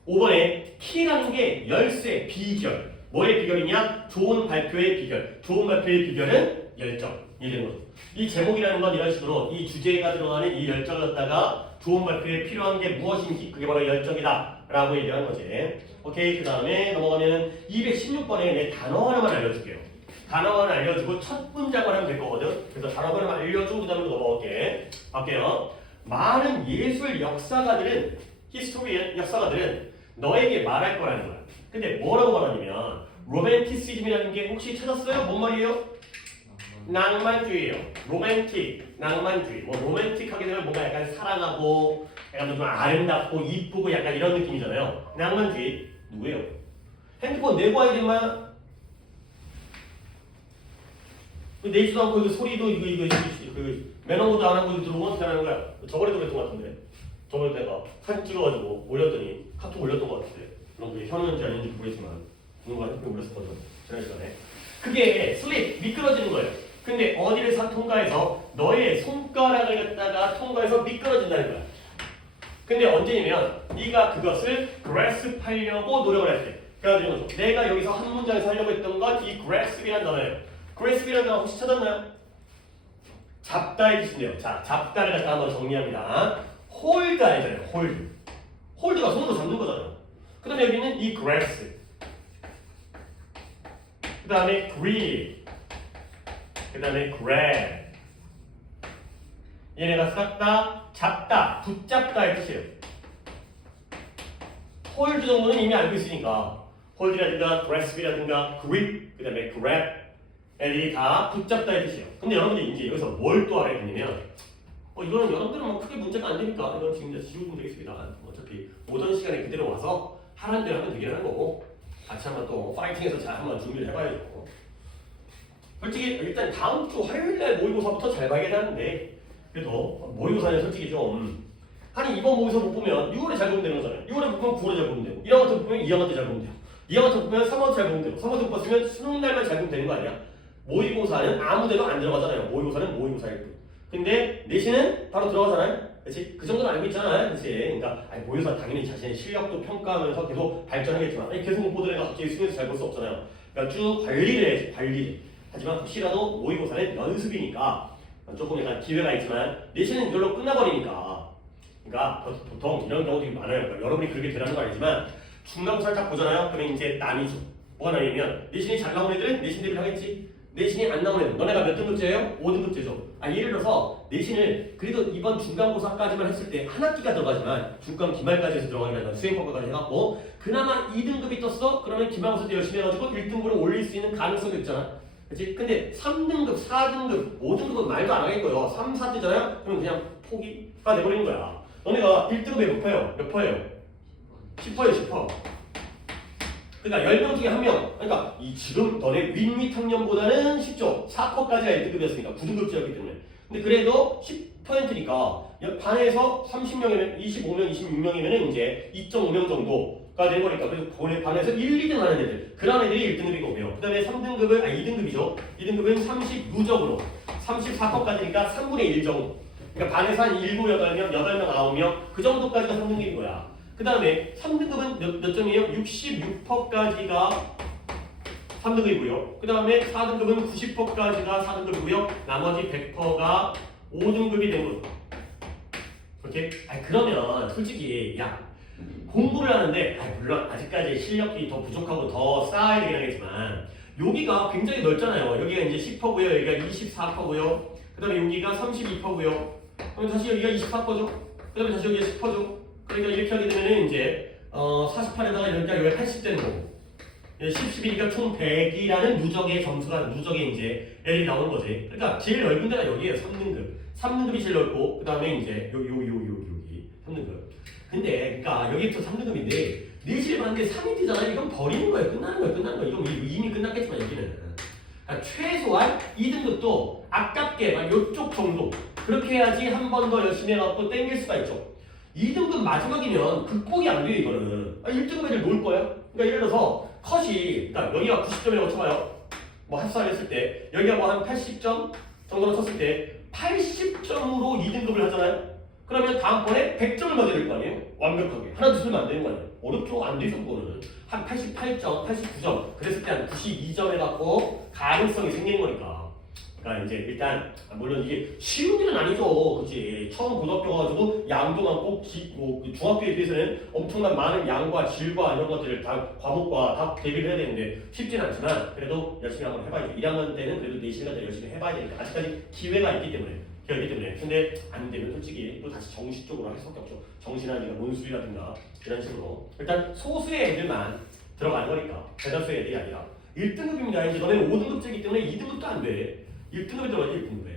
(5번에) 키라는 게 열쇠, 비결 뭐의 비결이냐? 좋은 발표의 비결. 좋은 발표의 비결은 열정. 이런 거죠. 이 제목이라는 건 이런 식으로 이 주제가 들어가는 이 열정을 갖다가 좋은 발표에 필요한 게 무엇인지 그게 바로 열정이다 라고 얘기하는 거지. 오케이. 그 다음에 넘어가면 216번에 내 단어 하나만 알려줄게요. 단어 하나 알려주고 첫 문장만 하면 될 거거든. 그래서 단어 하나만 알려주고 그 다음에 넘어갈게. 할게요. 많은 예술 역사가들은 히스토리언 역사가들은 너에게 말할 거라는 거야. 근데 뭐라고 말하냐면 로맨티시즘이라는 게 혹시 찾았어요? 뭔 말이에요? 낭만주의예요. 로맨틱, 낭만주의. 뭐 로맨틱하게 되면 뭔가 약간 사랑하고 약간 좀 아름답고 이쁘고 약간 이런 느낌이잖아요. 낭만주의 누구예요? 핸드폰 내고 와야 되나? 내지도 않고 이거 소리도 이거 그 매너보드 안 하고 들어오면 어떻게 하는 거야? 저번에도 그랬던 것 같은데. 저번에 내가 사진 찍어가지고 올렸더니 카톡 올렸던 것 같은데. 그럼 그게 현우인지 아닌지 모르겠지만 누군가 핸드폰 올렸었거든. 지난 시간에. 그게 슬립 미끄러지는 거예요. 근데 어디를 통과해서 너의 손가락을 갖다가 통과해서 미끄러진다는 거야. 근데 언제냐면 네가 그것을 그래스하려고 노력을 할 때. 그래가지고 내가 여기서 한 문장에서 하려고 했던 건 이 그래스이라는 단어예요. 그래스이라는 단어 혹시 찾았나요? 잡다의 뜻인데요. 자, 잡다를 갖다 한번 정리합니다. 홀드 알잖아요. 홀드. 홀드가 손으로 잡는 거잖아요. 그 다음에 여기는 이 그래스. 그 다음에 grip. 그 다음에 grab. 얘네가 싹 다 잡다, 붙잡다의 뜻이에요. 홀드 정도는 이미 알고 있으니까 홀드라든가 grasp이라든가 grip, 그 다음에 grab 애들이 다 붙잡다의 뜻이에요. 근데 여러분들이 이제 여기서 뭘 또 알아야 되냐면 이거는 여러분들은 뭐 크게 문제가 안 되니까 이건 지금 이제 지우면 되겠습니다. 어차피 오전 시간에 그대로 와서 하라는 대로 하면 되긴 하는 거고 같이 한번 또 파이팅해서 잘 한번 준비를 해봐야죠. 솔직히 일단 다음 주 화요일날 모의고사부터 잘 봐야 되는데 그래도 모의고사는 솔직히 좀 아니 이번 모의고사 못 보면 6월에 잘 보면 되는 거잖아요. 6월에 못 보면 9월에 잘 보면 되고 1학년 때 못 보면 2학년 때 잘 보면 되고 2학년 때 못 보면 3학년 때 잘 보면 되고 3학년 때 못 봤으면 수능 날만 잘 보면 되는 거 아니야? 모의고사는 아무 데도 안 들어가잖아요. 모의고사는 모의고사일 뿐. 근데 내신은 바로 들어가잖아요. 그렇지? 그 정도는 알고 있잖아요. 그렇지? 그러니까 모의고사 당연히 자신의 실력도 평가하면서 계속 발전하겠지만 계속 못 보던 애가 갑자기 수능에서 잘 볼 수 없잖아요. 그러니까 쭉 관리를 해야지. 관리를. 하지만 혹시라도 모의고사는 연습이니까 조금 약간 기회가 있지만 내신은 이걸로 끝나버리니까 그러니까 보통 이런 경우들이 많아요. 그러니까 여러분이 그렇게 되라는 거 아니지만 중간고사를 딱 보잖아요. 그러면 이제 남이죠. 뭐가 나뉘면 내신이 잘 나온 애들은 내신 대비를 하겠지. 내신이 안 나온 애들 너네가 몇 등급제예요? 5등급제죠. 예를 들어서 내신을 그래도 이번 중간고사까지만 했을 때 한 학기가 들어가지만 중간 기말까지 해서 들어가긴 하지만 수행평가까지 해갖고 그나마 2등급이 떴어? 그러면 기말고사 때 열심히 해가지고 1등급으로 올릴 수 있는 가능성이 있잖아. 그치? 근데 3등급, 4등급, 5등급은 말도 안 하겠고요. 3, 4 뜨잖아요? 그러면 그냥 포기가 돼버리는 거야. 너네가 1등급에 몇 퍼예요? 몇 퍼예요? 10퍼예요, 10퍼. 그러니까 10명 중에 1명. 그러니까 이 지금 너네 윗윗 학년보다는 쉽죠. 4퍼까지가 1등급이었으니까 9등급제였기 때문에. 근데 그래도 10%니까 반에서 30명이면 25명, 26명이면 이제 2.5명 정도가 돼버리니까 그래서 반에서 1, 2등 하는 애들 그런 애들이 1등급이고요. 그 다음에 3등급은 2등급이죠. 2등급은 30 누적으로 34%까지니까 3분의 1 정도. 그러니까 반에서 한 7, 8명, 8명, 9명 그 정도까지가 3등급인 거야. 그 다음에 3등급은 몇 점이에요? 66%까지가 3등급이고요. 그 다음에 4등급은 90%까지가 4등급이고요. 나머지 100%가 5등급이 된 거죠. 오케이? 그러면 솔직히 공부를 하는데 물론 아직까지 실력이 더 부족하고 더 쌓아야 되긴 하겠지만 여기가 굉장히 넓잖아요. 여기가 이제 10%고요. 여기가 24%고요. 그 다음에 여기가 32%고요. 그럼 다시 여기가 24%죠. 그 다음에 다시 여기가 10%죠. 그러니까 이렇게 하게 되면은 이제 48에다가 여기가 80 되는 거고 10, 11이니까 총 100이라는 누적의 이제 L이 나오는 거지. 그러니까 제일 넓은 데가 여기에요. 3등급. 3등급이 제일 넓고 그 다음에 이제 여기 3등급. 근데 그러니까 여기부터 3등급인데 내신을 봤는데 3이 뜨잖아요. 이건 버리는 거예요. 끝나는 거예요. 이건 이미 끝났겠지만 여기는. 그러니까 최소한 2등급도 아깝게 막 요쪽 정도 그렇게 해야지 한 번 더 열심히 해갖고 땡길 수가 있죠. 2등급 마지막이면 극복이 안 돼요. 이거는 1등급 애들 놓을 거예요. 그러니까 예를 들어서 컷이 그러니까 여기가 90점이라고 쳐봐요. 뭐 합사를 했을 때 여기가 뭐 한 80점 정도로 쳤을 때 80점으로 2등급을 하잖아요. 그러면 다음번에 100점을 맞아야 될 거 아니에요? 완벽하게. 하나도 틀리면 안 되는 거 아니에요? 어렵죠? 안 되죠, 그거는. 한 88점, 89점. 그랬을 때 한 92점 해갖고 가능성이 생기는 거니까. 그러니까 이제 일단 물론 이게 쉬운 일은 아니죠, 그렇지? 처음 고등학교 가가지고 양도 많고 그 중학교에 비해서는 엄청난 많은 양과 질과 이런 것들을 다 과목과 다 대비를 해야 되는데 쉽진 않지만 그래도 열심히 한번 해봐야죠. 1학년 때는 그래도 4시간 열심히 해봐야 되니까 아직까지 기회가 있기 때문에. 근데 안 되면 솔직히 또 다시 정시적으로 할 수밖에 없죠. 정시라든가 논술이라든가 이런 식으로 일단 소수의 애들만 들어가는 거니까 대다수의 애들이 아니라 1등급입니다. 이제 너네는 5등급제이기 때문에 2등급도 안 돼. 1등급에 들어가지 1등급에.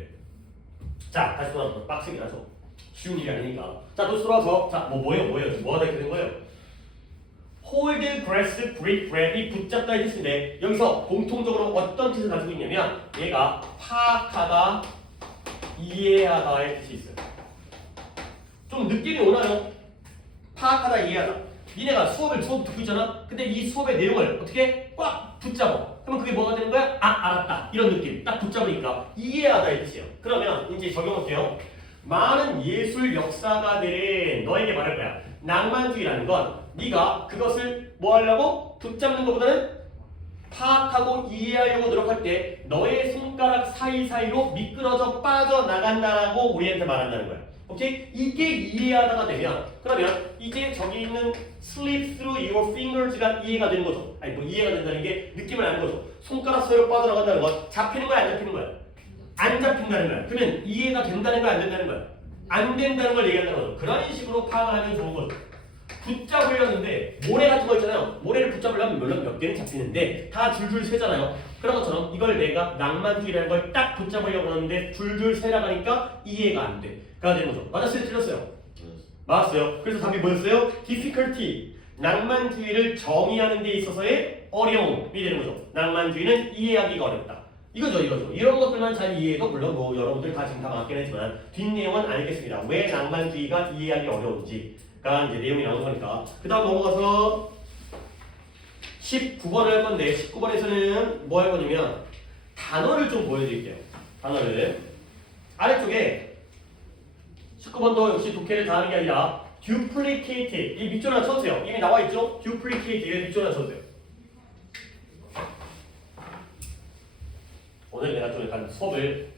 자, 다시 돌아서 빡세긴 하죠. 쉬운 일이 아니니까. 자, 또 돌아서 자, 뭐예요? 뭐가 다 이렇게 된 거예요? hold, grasp, grip, grab이 붙잡다 이 뜻인데 여기서 공통적으로 어떤 뜻을 가지고 있냐면 얘가 파악하다, 이해하다의 뜻이 있어요. 좀 느낌이 오나요? 파악하다, 이해하다. 니네가 수업 듣고 있잖아. 근데 이 수업의 내용을 어떻게 꽉 붙잡아. 그러면 그게 뭐가 되는 거야? 아, 알았다. 이런 느낌. 딱 붙잡으니까 이해하다의 뜻이에요. 그러면 이제 적용할게요. 많은 예술 역사가들은 너에게 말할 거야. 낭만주의라는 건 네가 그것을 뭐 하려고? 붙잡는 것보다는 파악하고 이해하려고 노력할 때 너의 손가락 사이사이로 미끄러져 빠져나간다라고 우리한테 말한다는 거야. 오케이? 이게 이해하다가 되면 그러면 이제 저기 있는 slip through your fingers가 이해가 되는 거죠. 아니 뭐 이해가 된다는 게 느낌을 아는 거죠. 손가락 사이로 빠져나간다는 건 잡히는 거야 안 잡히는 거야? 안 잡힌다는 거야. 그러면 이해가 된다는 거야 안 된다는 거야? 안 된다는 걸 얘기한다는 거죠. 그런 식으로 파악하면 좋은 거죠. 붙잡으려는데 모래 같은 거 있잖아요. 모래를 붙잡으려면 물론 몇 개는 잡히는데 다 줄줄 세잖아요. 그런 것처럼 이걸 내가 낭만주의라는 걸 딱 붙잡으려고 하는데 줄줄 세나가니까 이해가 안 돼. 가 되는 거죠. 맞았어요? 틀렸어요? 맞았어요. 그래서 답이 뭐였어요? difficulty. 낭만주의를 정의하는 데 있어서의 어려움이 되는 거죠. 낭만주의는 이해하기가 어렵다. 이거죠. 이런 것들만 잘 이해해도 물론 뭐 여러분들 다 지금 다 맞긴 했지만 뒷내용은 알겠습니다. 왜 낭만주의가 이해하기 어려운지가 이제 내용이 나오는 거니까. 그 다음 넘어가서 19번을 할 건데 19번에서는 뭐 할 거냐면 단어를 좀 보여드릴게요. 단어를 아래쪽에 19번도 역시 독해를 다 하는 게 아니라 duplicate 이 밑줄 하나 쳐주세요. 이미 나와 있죠? duplicate 밑줄 하나 쳐주세요. 오늘 내가 좀 약간 수업을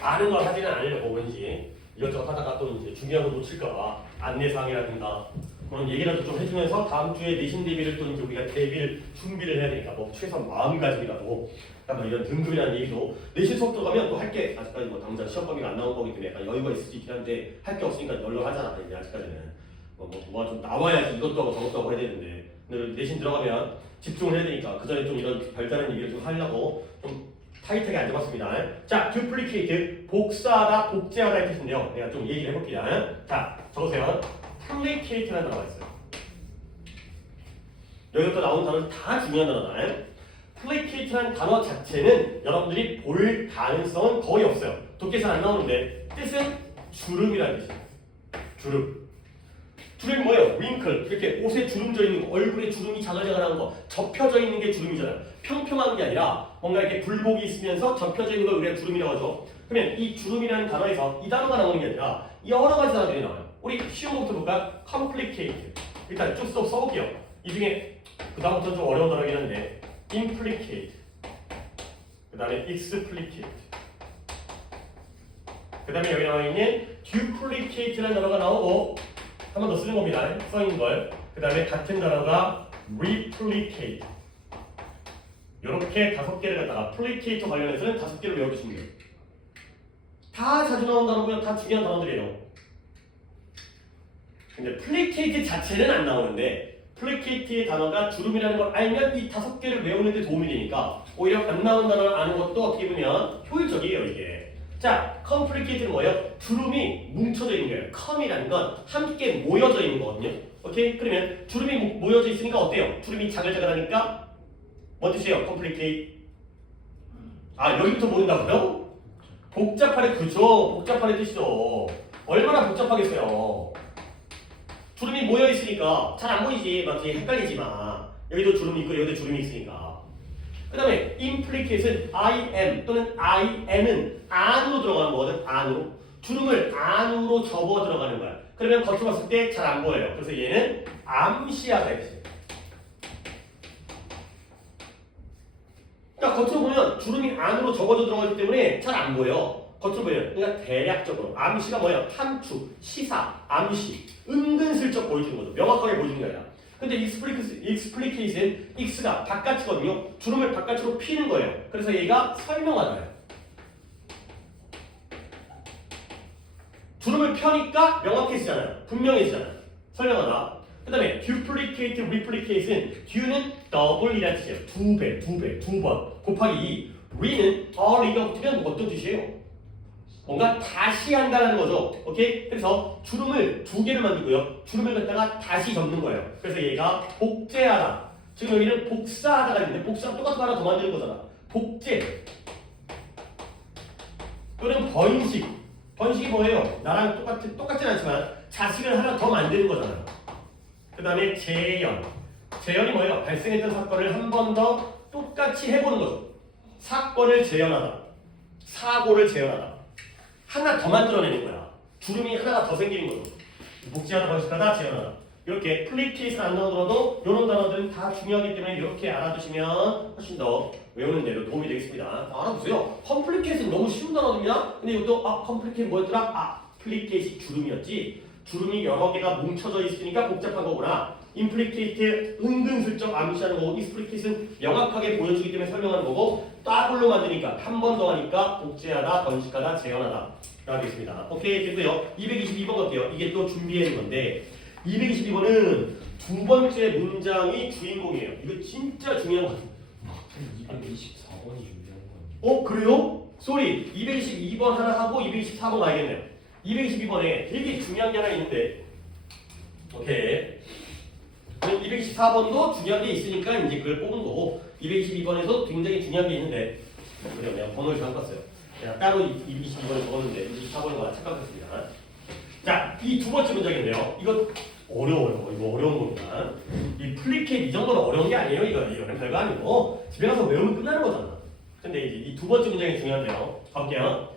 아는 걸 하지는 않으려고 왠지 이것저것 하다가 또 이제 중요한 거 놓칠까봐 안내사항이라든가 그런 얘기라도 좀 해주면서 다음 주에 내신 대비를 또 이제 우리가 대비를 준비를 해야 되니까 뭐 최소한 마음가짐이라도 약간 이런 등급이라는 얘기도 내신 수업 들어가면 또 할 게 아직까지 뭐 당장 시험 범위가 안 나온 거기 때문에 약간 여유가 있을 수 있긴 한데 할 게 없으니까 널널하잖아 이제 아직까지는 뭐가 좀 나와야지 이것도 하고 저것도 하고 해야 되는데 근데 내신 들어가면 집중을 해야 되니까 그 전에 좀 이런 별다른 얘기를 좀 하려고 좀 타이트하게 안 잡았습니다. 자, duplicate 복사하다, 복제하다의 뜻인데요. 내가 좀 얘기를 해볼게요. 자, 적으세요. placate라는 단어가 있어요. 여기부터 나온 단어는 다 중요한 단어다. placate라는 단어 자체는 여러분들이 볼 가능성은 거의 없어요. 독해에서 안 나오는데 뜻은 주름이라는 뜻이에요. 주름. 주름이 뭐예요? wrinkle. 이렇게 옷에 주름 져 있는 거, 얼굴에 주름이 자글자글한 거, 접혀져 있는 게 주름이잖아요. 평평한 게 아니라 뭔가 이렇게 굴곡이 있으면서 접혀져 있는 걸 우리가 주름이라고 하죠. 그러면 이 주름이라는 단어에서 이 단어가 나오는 게 아니라 여러 가지 단어들이 나와요. 우리 쉬운 것부터 볼까요? complicate. 일단 쭉 써볼게요. 이 중에 그 다음부터 좀 어려운 단어긴 한데 implicate, 그 다음에 explicate, 그 다음에 여기 나와 있는 duplicate라는 단어가 나오고 한 번 더 쓰는 겁니다. 써 있는 걸. 그 다음에 같은 단어가 replicate. 이렇게 5개를 갖다가 플리케이터 관련해서는 5개를 외워주시면 돼요. 다 자주 나온 단어고요. 다 중요한 단어들이에요. 근데 플리케이트 자체는 안 나오는데 플리케이트의 단어가 주름이라는 걸 알면 이 5개를 외우는 데 도움이 되니까 오히려 안 나온 단어를 아는 것도 어떻게 보면 효율적이에요 이게. 자, complicate는 뭐예요? 주름이 뭉쳐져 있는 거예요. com이라는 건 함께 모여져 있는 거거든요. 오케이? 그러면 주름이 모여져 있으니까 어때요? 주름이 자글자글하니까 뭔 뜻이에요? complicate. 아, 여기부터 모른다고요? 복잡하네. 그죠? 복잡하네 뜻이죠. 얼마나 복잡하겠어요. 주름이 모여 있으니까 잘 안 보이지. 막 헷갈리지 마. 여기도 주름이 있고 여기도 주름이 있으니까. 그 다음에 implicate은 I am 또는 I am은 안으로 들어가는 거거든. 안으로. 주름을 안으로 접어 들어가는 거야. 그러면 겉으로 봤을 때 잘 안 보여요. 그래서 얘는 암시야가 있어요. 그러니까 겉으로 보면 주름이 안으로 접어져 들어가기 때문에 잘 안 보여. 겉으로 보여요. 그러니까 대략적으로 암시가 뭐예요? 함축, 시사, 암시, 은근슬쩍 보여주는 거죠. 명확하게 보여주는 게 아니라. 근데 익스플리케이션 X가 바깥이거든요. 주름을 바깥으로 피는 거예요. 그래서 얘가 설명하다예요. 주름을 펴니까 명확해지잖아요. 분명해지잖아요. 설명하다. 그 다음에 duplicate, replicate은 du는 double이라는 뜻이에요. 두 배, 두 번 곱하기 2. re는 re가 붙으면 어떤 뜻이에요? 뭔가 다시 한다는 거죠. 오케이? 그래서 주름을 두 개를 만들고요. 주름을 갖다가 다시 접는 거예요. 그래서 얘가 복제하다. 지금 여기는 복사하다가 있는데 복사랑 똑같은 거 하나 더 만드는 거잖아. 복제 또는 번식. 번식이 뭐예요? 나랑 똑같진 않지만 자식을 하나 더 만드는 거잖아요. 그 다음에 재현. 재현이 뭐예요? 발생했던 사건을 한 번 더 똑같이 해보는 거죠. 사건을 재현하다. 사고를 재현하다. 하나 더 만들어내는 거야. 주름이 하나가 더 생기는 거죠. 복제하다, 번식하다, 재현하다. 이렇게 플리케이스를 안 나오더라도 이런 단어들은 다 중요하기 때문에 이렇게 알아두시면 훨씬 더 외우는 데도 도움이 되겠습니다. 알아두세요. 컴플리케이스는 너무 쉬운 단어들이야. 근데 이것도 컴플리케이트 뭐였더라? 플리케이트 주름이었지. 주름이 여러 개가 뭉쳐져 있으니까 복잡한 거구나. 임플리케이트 은근슬쩍 암시하는 거고 익스플리케이트는 명확하게 보여주기 때문에 설명하는 거고 더블로 만드니까 한 번 더 하니까 복제하다, 번식하다, 재현하다 라고 되겠습니다. 오케이 됐고요. 222번 갈게요. 이게 또 준비해 놓은 건데 222번은 두 번째 문장이 주인공이에요. 이거 진짜 중요한 거 같아요. 224번이 준비한 거예요. 그래요? 쏘리 222번 하나 하고 224번 가야겠네요. 222번에 되게 중요한 게 하나 있는데 오케이 224번도 중요한 게 있으니까 이제 그걸 뽑은 거고 222번에서 굉장히 중요한 게 있는데 그래요. 내가 번호를 잘못 봤어요. 내가 따로 222번을 적었는데 24번인 착각했습니다. 자, 이 두 번째 문장인데요. 이거 어려워요. 이거 어려운 겁니다. 이 플리케이트 이 정도는 어려운 게 아니에요. 이거는 별거 아니고 집에 가서 외우면 끝나는 거잖아. 근데 이제 이 두 번째 문장이 중요한데요. 가볼게요.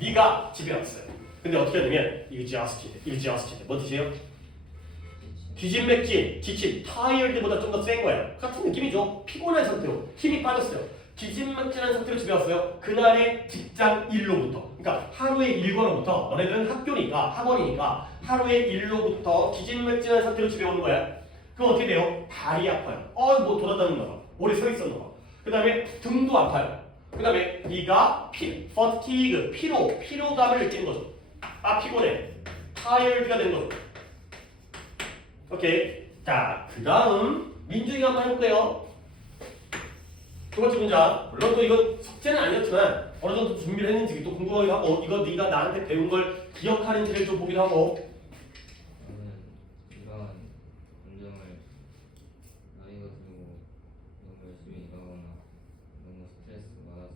네가 집에 왔어요. 근데 어떻게 하냐면 exhausted. 뭐 뜻이에요? 기진맥진, 지친, tired보다 좀 더 센 거예요. 같은 느낌이죠. 피곤한 상태로 힘이 빠졌어요. 기진맥진한 상태로 집에 왔어요. 그날의 직장 일로부터, 그러니까 하루의 일과로부터 너네들은 학교니까 학원이니까 하루의 일로부터 기진맥진한 상태로 집에 오는 거야. 그럼 어떻게 돼요? 발이 아파요. 뭐 돌아다니는 거, 오래 서 있었나 봐. 그 다음에 등도 아파요. 그 다음에 네가 fatigue, 피로감을 느끼는 거죠. 피곤해. tired가 되는 거죠. 오케이. 자, 그 다음 민준이가 한번 해볼게요. 두 번째 문장. 물론 또 이건 숙제는 아니었지만 어느 정도 준비를 했는지 또 궁금하기도 하고 이거 네가 나한테 배운 걸 기억하는지를 좀 보기도 하고. 저는 이러한 감정을 나이가 들고 너무 열심히 일하거나 너무 스트레스 받아서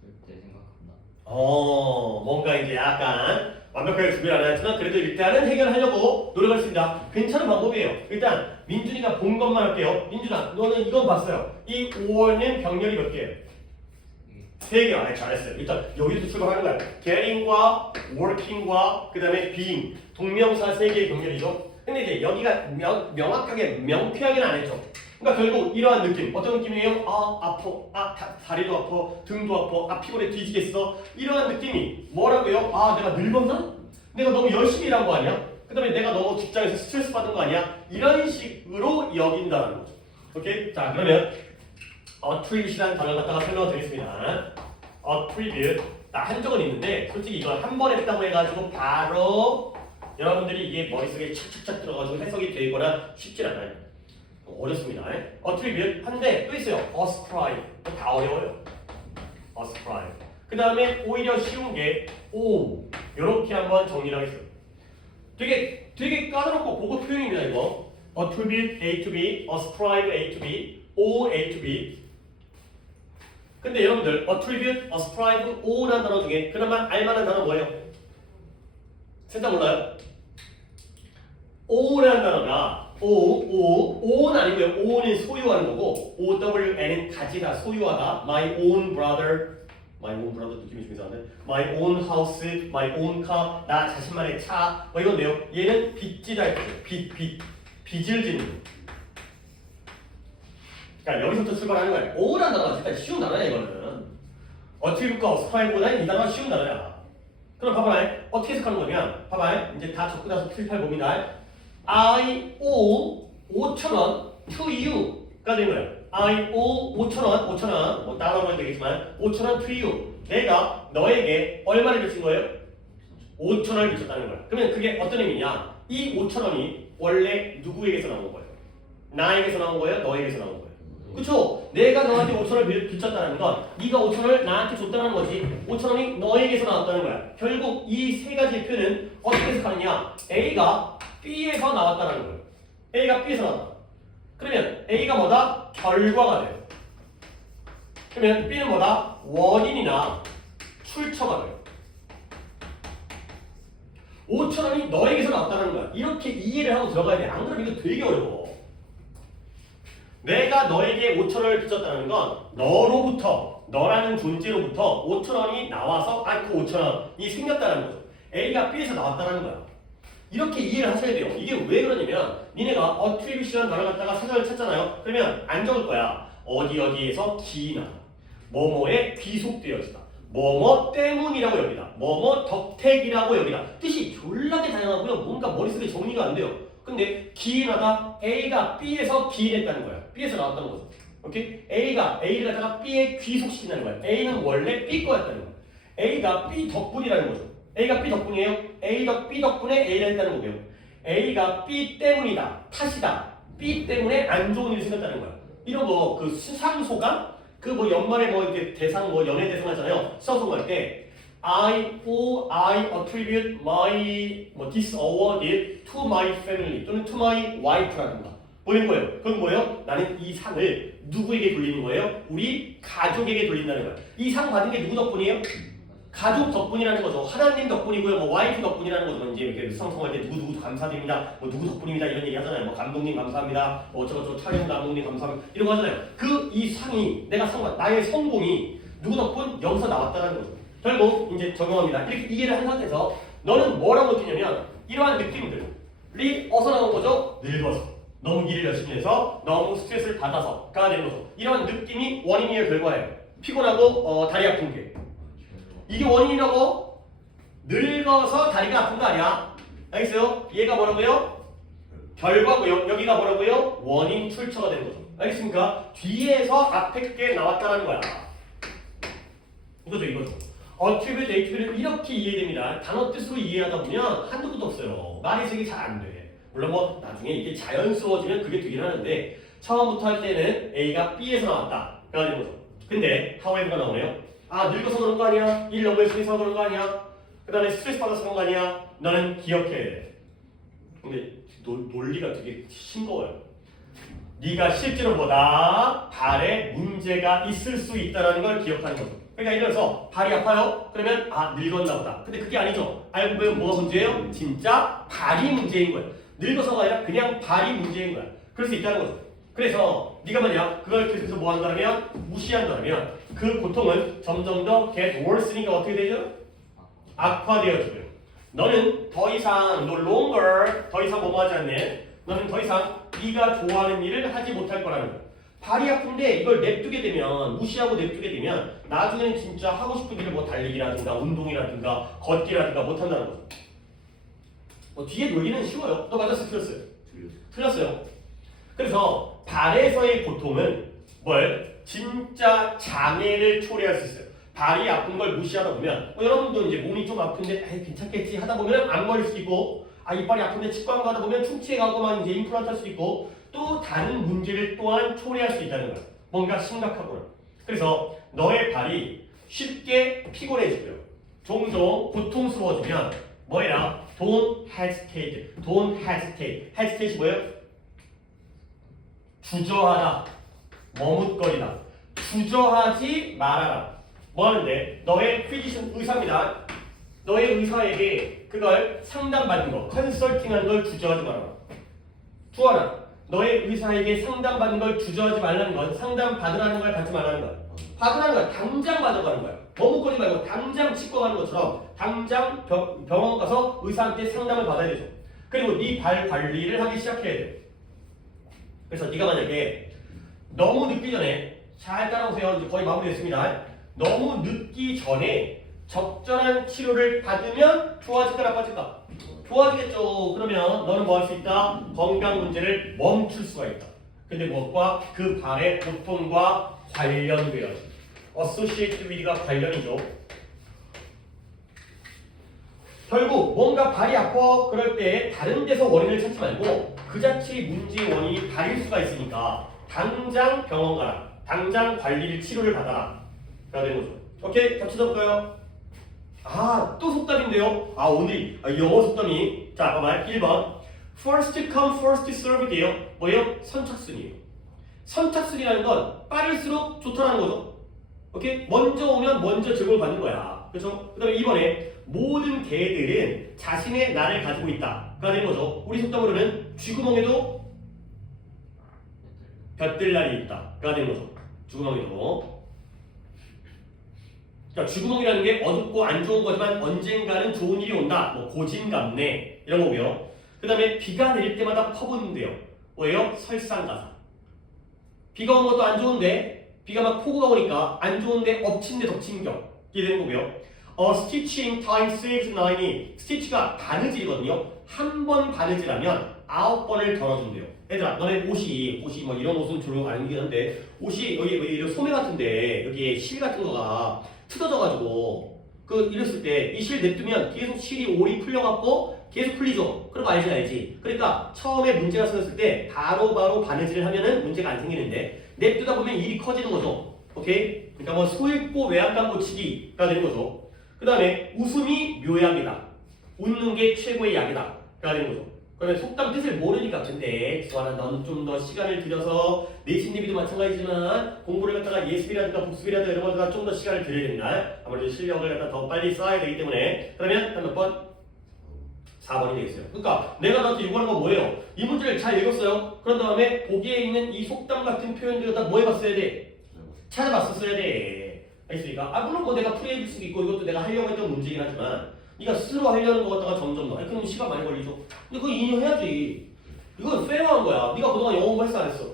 쓸 때 생각한다. 뭔가 이제 약간 완벽하게 준비를 안 했지만 그래도 일단은 해결하려고 노력했습니다. 괜찮은 방법이에요. 일단 민준이가 본 것만 할게요. 민준아, 너는 이건 봤어요. 이 5월은 병렬이 몇 개예요? 3개. 잘했어요. 일단 여기서 출발하는 거야. getting과 working과 그 다음에 being 동명사 3개의 병렬이죠. 근데 이제 여기가 명확하게 명쾌하게는 안 했죠. 그러니까 결국 이러한 느낌, 어떤 느낌이에요? 아파, 다리도 아파, 등도 아파, 피곤해 뒤지겠어. 이러한 느낌이 뭐라고요? 내가 늙었나? 내가 너무 열심히 일한 거 아니야? 그 다음에 내가 너무 직장에서 스트레스 받은 거 아니야? 이런 식으로 여긴다는 거죠. 오케이? 자, 그러면 attribute이라는 단어를 갖다가 설명을 드리겠습니다. attribute, 한 적은 있는데 솔직히 이걸 한 번 했다고 해가지고 바로 여러분들이 이게 머릿속에 착착착 들어가지고 해석이 되거나 쉽지 않아요. 어렵습니다. attribute 한데 또 있어요. ascribe 다 어려워요. ascribe 그 다음에 오히려 쉬운 게 o 이렇게 한번 정리를 하겠어요. 되게 까다롭고 고급 표현입니다. 이거 attribute A to B, ascribe A to B, o A to B. 근데 여러분들 attribute, ascribe, o라는 단어 중에 그나마 알만한 단어 뭐예요? 셋 다 몰라요? o라는 단어가 o는 아니고요. o는 소유하는 거고 OWN은 가지다, 소유하다. My own brother my own brother 느낌이 좀 이상한데 my own house, my own car 나 자신만의 차 뭐 이건데요. 얘는 빚지다 했죠. 빚을 짓는. 그러니까 여기서부터 출발하는 거야. 오라는 단어가 진짜 쉬운 단어야 이거는. 어트리브과 스파이보다는 이 단어가 쉬운 단어야. 그럼 봐봐 어떻게 해석하는 거냐면 봐봐 이제 다 적고 나서 필팔 봅니다. I owe 5,000원 to you가 되는 거야. I owe 5,000원 뭐 달러로 해도 되겠지만 5,000원 to you 내가 너에게 얼마를 빚은 거예요? 5,000원을 빚었다는 거야. 그러면 그게 어떤 의미냐? 이 5,000원이 원래 누구에게서 나온 거예요? 나에게서 나온 거예요? 너에게서 나온 거예요? 그쵸? 내가 너한테 5,000원을 빚졌다는 건 네가 5,000원을 나한테 줬다는 거지 5,000원이 너에게서 나왔다는 거야. 결국 이 세 가지 표현은 어떻게 해석하느냐? A가 B에서 나왔다는 거예요. A가 B에서 나왔다. 그러면 A가 뭐다? 결과가 돼요. 그러면 B는 뭐다? 원인이나 출처가 돼요. 5,000원이 너에게서 나왔다는 거야. 이렇게 이해를 하고 들어가야 돼. 안 그러면 이거 되게 어려워. 내가 너에게 5,000원을 빚었다는 건 너로부터 너라는 존재로부터 5,000원이 나와서 그 5,000원이 생겼다는 거죠. A가 B에서 나왔다는 거야. 이렇게 이해를 하셔야 돼요. 이게 왜 그러냐면 니네가 attribute라는 단어 갖다가 사전을 찾잖아요. 그러면 안 적을 거야. 어디에서 기인하다. 뭐뭐에 귀속되어지다. 뭐뭐 때문이라고 여기다. 뭐뭐 덕택이라고 여기다. 뜻이 졸라게 다양하고요. 뭔가 머릿속에 정리가 안 돼요. 근데 기인하다 A가 B에서 기인했다는 거야. B에서 나왔다는 거죠. 오케이? A가 A를 갖다가 B에 귀속시킨다는 거야. A는 원래 B 거였다는 거야. A가 B 덕분이라는 거죠. A가 B 덕분이에요. B 덕분에 A를 했다는 거고요. A가 B 때문이다. 탓이다. B 때문에 안 좋은 일이 생겼다는 거야. 이런 거 그 수상소감? 그 뭐 연말에 뭐 이렇게 대상 뭐 연예 대상 하잖아요. 수상소감 할 때 I attribute my this award to my family 또는 to my wife라든가 뭐 이런 거예요. 그건 뭐예요? 나는 이 상을 누구에게 돌리는 거예요? 우리 가족에게 돌린다는 거야. 이 상 받은 게 누구 덕분이에요? 가족 덕분이라는 거죠. 하나님 덕분이고요. 뭐 와이프 덕분이라는 거죠. 이제 이렇게 수상송할 때 누구 감사드립니다. 뭐 누구 덕분입니다. 이런 얘기 하잖아요. 뭐 감독님 감사합니다. 뭐 어쩌고저쩌고 촬영 감독님 감사합니다. 이런 거 하잖아요. 그 이 상이 내가 나의 성공이 누구 덕분 여기서 나왔다는 거죠. 결국 이제 적용합니다. 이렇게 이해를 한 상태에서 너는 뭐라고 느끼냐면 이러한 느낌들이 어디서 나온 거죠? 늙어서 너무 일을 열심히 해서 너무 스트레스를 받아서가 되는 거죠. 이런 느낌이 원인이에요, 결과예요. 피곤하고 다리 아픈 게 이게 원인이라고? 늙어서 다리가 아픈 거 아니야? 알겠어요? 얘가 뭐라고요? 결과고요. 여기가 뭐라고요? 원인 출처가 되는 거죠. 알겠습니까? 뒤에서 앞에 게 나왔다는 거야. 이거죠. attribute, attribute는 이렇게 이해됩니다. 단어 뜻으로 이해하다 보면 한두 끝도 없어요. 말이 색이 잘 안 돼. 물론 뭐 나중에 이게 자연스러워지면 그게 되긴 하는데 처음부터 할 때는 A가 B에서 나왔다. 가 되는 거죠. 근데 however가 나오네요. 늙어서 그런 거 아니야? 일 너무 열심히 해서 그런 거 아니야? 그 다음에 스트레스 받아서 그런 거 아니야? 너는 기억해야 돼. 근데 논리가 되게 싱거워요. 네가 실제로 보다 발에 문제가 있을 수 있다는 걸 기억하는 거죠. 그러니까 예를 들어서 발이 아파요? 그러면 늙었나 보다. 근데 그게 아니죠. 알고 보면 뭐가 문제예요? 진짜 발이 문제인 거예요. 늙어서가 아니라 그냥 발이 문제인 거야. 그럴 수 있다는 거죠. 그래서 네가 만약 그걸 계속해서 뭐 한다면 무시한다면 그 고통은 점점 더 get worse니까 어떻게 되죠? 악화되어지고요. 너는 더 이상 no longer 더 이상 뭐뭐 하지 않네. 너는 더 이상 네가 좋아하는 일을 하지 못할 거라는 거야. 발이 아픈데 이걸 냅두게 되면 무시하고 냅두게 되면 나중에는 진짜 하고 싶은 일을 뭐 달리기라든가 운동이라든가 걷기라든가 못한다는 거죠. 뒤에 논리는 쉬워요. 너 맞았어요? 틀렸어요? 틀렸어요. 그래서 발에서의 고통은 진짜 장애를 초래할 수 있어요. 발이 아픈 걸 무시하다 보면 여러분도 이제 몸이 좀 아픈데 괜찮겠지 하다 보면 안 걸릴 수 있고 이빨이 아픈데 치과 가다 보면 충치에 가고만 이제 임플란트 할 수 있고 또 다른 문제를 또한 초래할 수 있다는 거야. 뭔가 심각하구나. 그래서 너의 발이 쉽게 피곤해지고요. 종종 고통스러워지면 뭐예요? Don't hesitate. Don't hesitate. hesitate이 뭐예요? 주저하다. 머뭇거리다. 주저하지 말아라. 뭐 하는데? 너의 physician 의사입니다. 너의 의사에게 그걸 상담받는 거, 컨설팅하는 걸 주저하지 말아라. 두 하나. 너의 의사에게 상담받는 걸 주저하지 말라는 건 상담 받으라는 걸 받지 말라는 거야. 받으라는 거야. 당장 받아가는 거야. 머뭇거리지 말고 당장 치과 가는 것처럼 당장 병원 가서 의사한테 상담을 받아야 되죠. 그리고 네 발 관리를 하기 시작해야 돼. 그래서 네가 만약에 너무 늦기 전에 잘 따라오세요. 이제 거의 마무리됐습니다. 너무 늦기 전에 적절한 치료를 받으면 좋아질까 나빠질까? 좋아지겠죠. 그러면 너는 뭐 할 수 있다? 건강 문제를 멈출 수가 있다. 근데 무엇과? 그 발의 고통과 관련되어지. associate with가 관련이죠. 결국 뭔가 발이 아파 그럴 때 다른 데서 원인을 찾지 말고 그 자체의 문제의 원인이 발일 수가 있으니까 당장 병원 가라. 당장 관리를 치료를 받아라. 가 되는 거죠. 오케이? 자 찾아볼까요? 또 속담인데요. 오늘 영어 속담이 자 봐봐요. 1번 First come, first served이에요. 뭐예요? 선착순이에요. 선착순이라는 건 빠를수록 좋다라는 거죠. 오케이? 먼저 오면 먼저 제공을 받는 거야. 그렇죠? 그 다음에 2번에 모든 개들은 자신의 날을 가지고 있다가 되는 거죠. 우리 속담으로는 쥐구멍에도 볕들날이 있다가 되는 거죠. 쥐구멍에도. 그러니까 쥐구멍이라는 게 어둡고 안 좋은 거지만 언젠가는 좋은 일이 온다. 뭐 고진감래 이런 거고요. 그 다음에 비가 내릴 때마다 퍼붓는데요. 뭐예요? 설상가상. 비가 오는 것도 안 좋은데 비가 막 폭우가 오니까 안 좋은데 엎친 데 덮친 격 이게 되는 거고요. Stitching time saves 9이 스티치가 바느질이거든요. 한 번 바느질하면 9번을 덜어준대요. 얘들아 너네 옷이 뭐 이런 옷은 주로 아니긴 한데 옷이 여기 이런 소매 같은데 여기에 실 같은 거가 뜯어져가지고 이랬을 때 이 실 냅두면 계속 실이 올이 풀려갖고 계속 풀리죠. 그런 거 알지? 그러니까 처음에 문제가 생겼을 때 바로 바느질을 하면은 문제가 안 생기는데 냅두다 보면 일이 커지는 거죠. 오케이? 그러니까 뭐 소잃고 외양간 고치기가 되는 거죠. 그 다음에 웃음이 묘약이다. 웃는 게 최고의 약이다. 가 되는 거죠. 그러면 속담 뜻을 모르니까 근데 주아나 너는 좀 더 시간을 들여서 내신대비도 마찬가지지만 공부를 갖다가 예습이라든가 복습이라든가 이런 것들과 좀 더 시간을 들여야 된다. 아무래도 실력을 갖다 더 빨리 쌓아야 되기 때문에 그러면 한 몇 번? 4번이 되겠어요. 그러니까 내가 너한테 요구하는 건 뭐예요? 이 문제를 잘 읽었어요. 그런 다음에 보기에 있는 이 속담 같은 표현들을 다 뭐 해봤어야 돼? 찾아봤었어야 돼. 알겠습니까? 물론 뭐 내가 풀이해줄 수도 있고 이것도 내가 하려고 했던 문제긴 하지만 네가 스스로 하려는 거 갖다가 점점 더 그럼 시간 많이 걸리죠. 근데 그거 인정해야지. 이건 페어한 거야. 네가 그동안 영어 공부 했어 안 했어?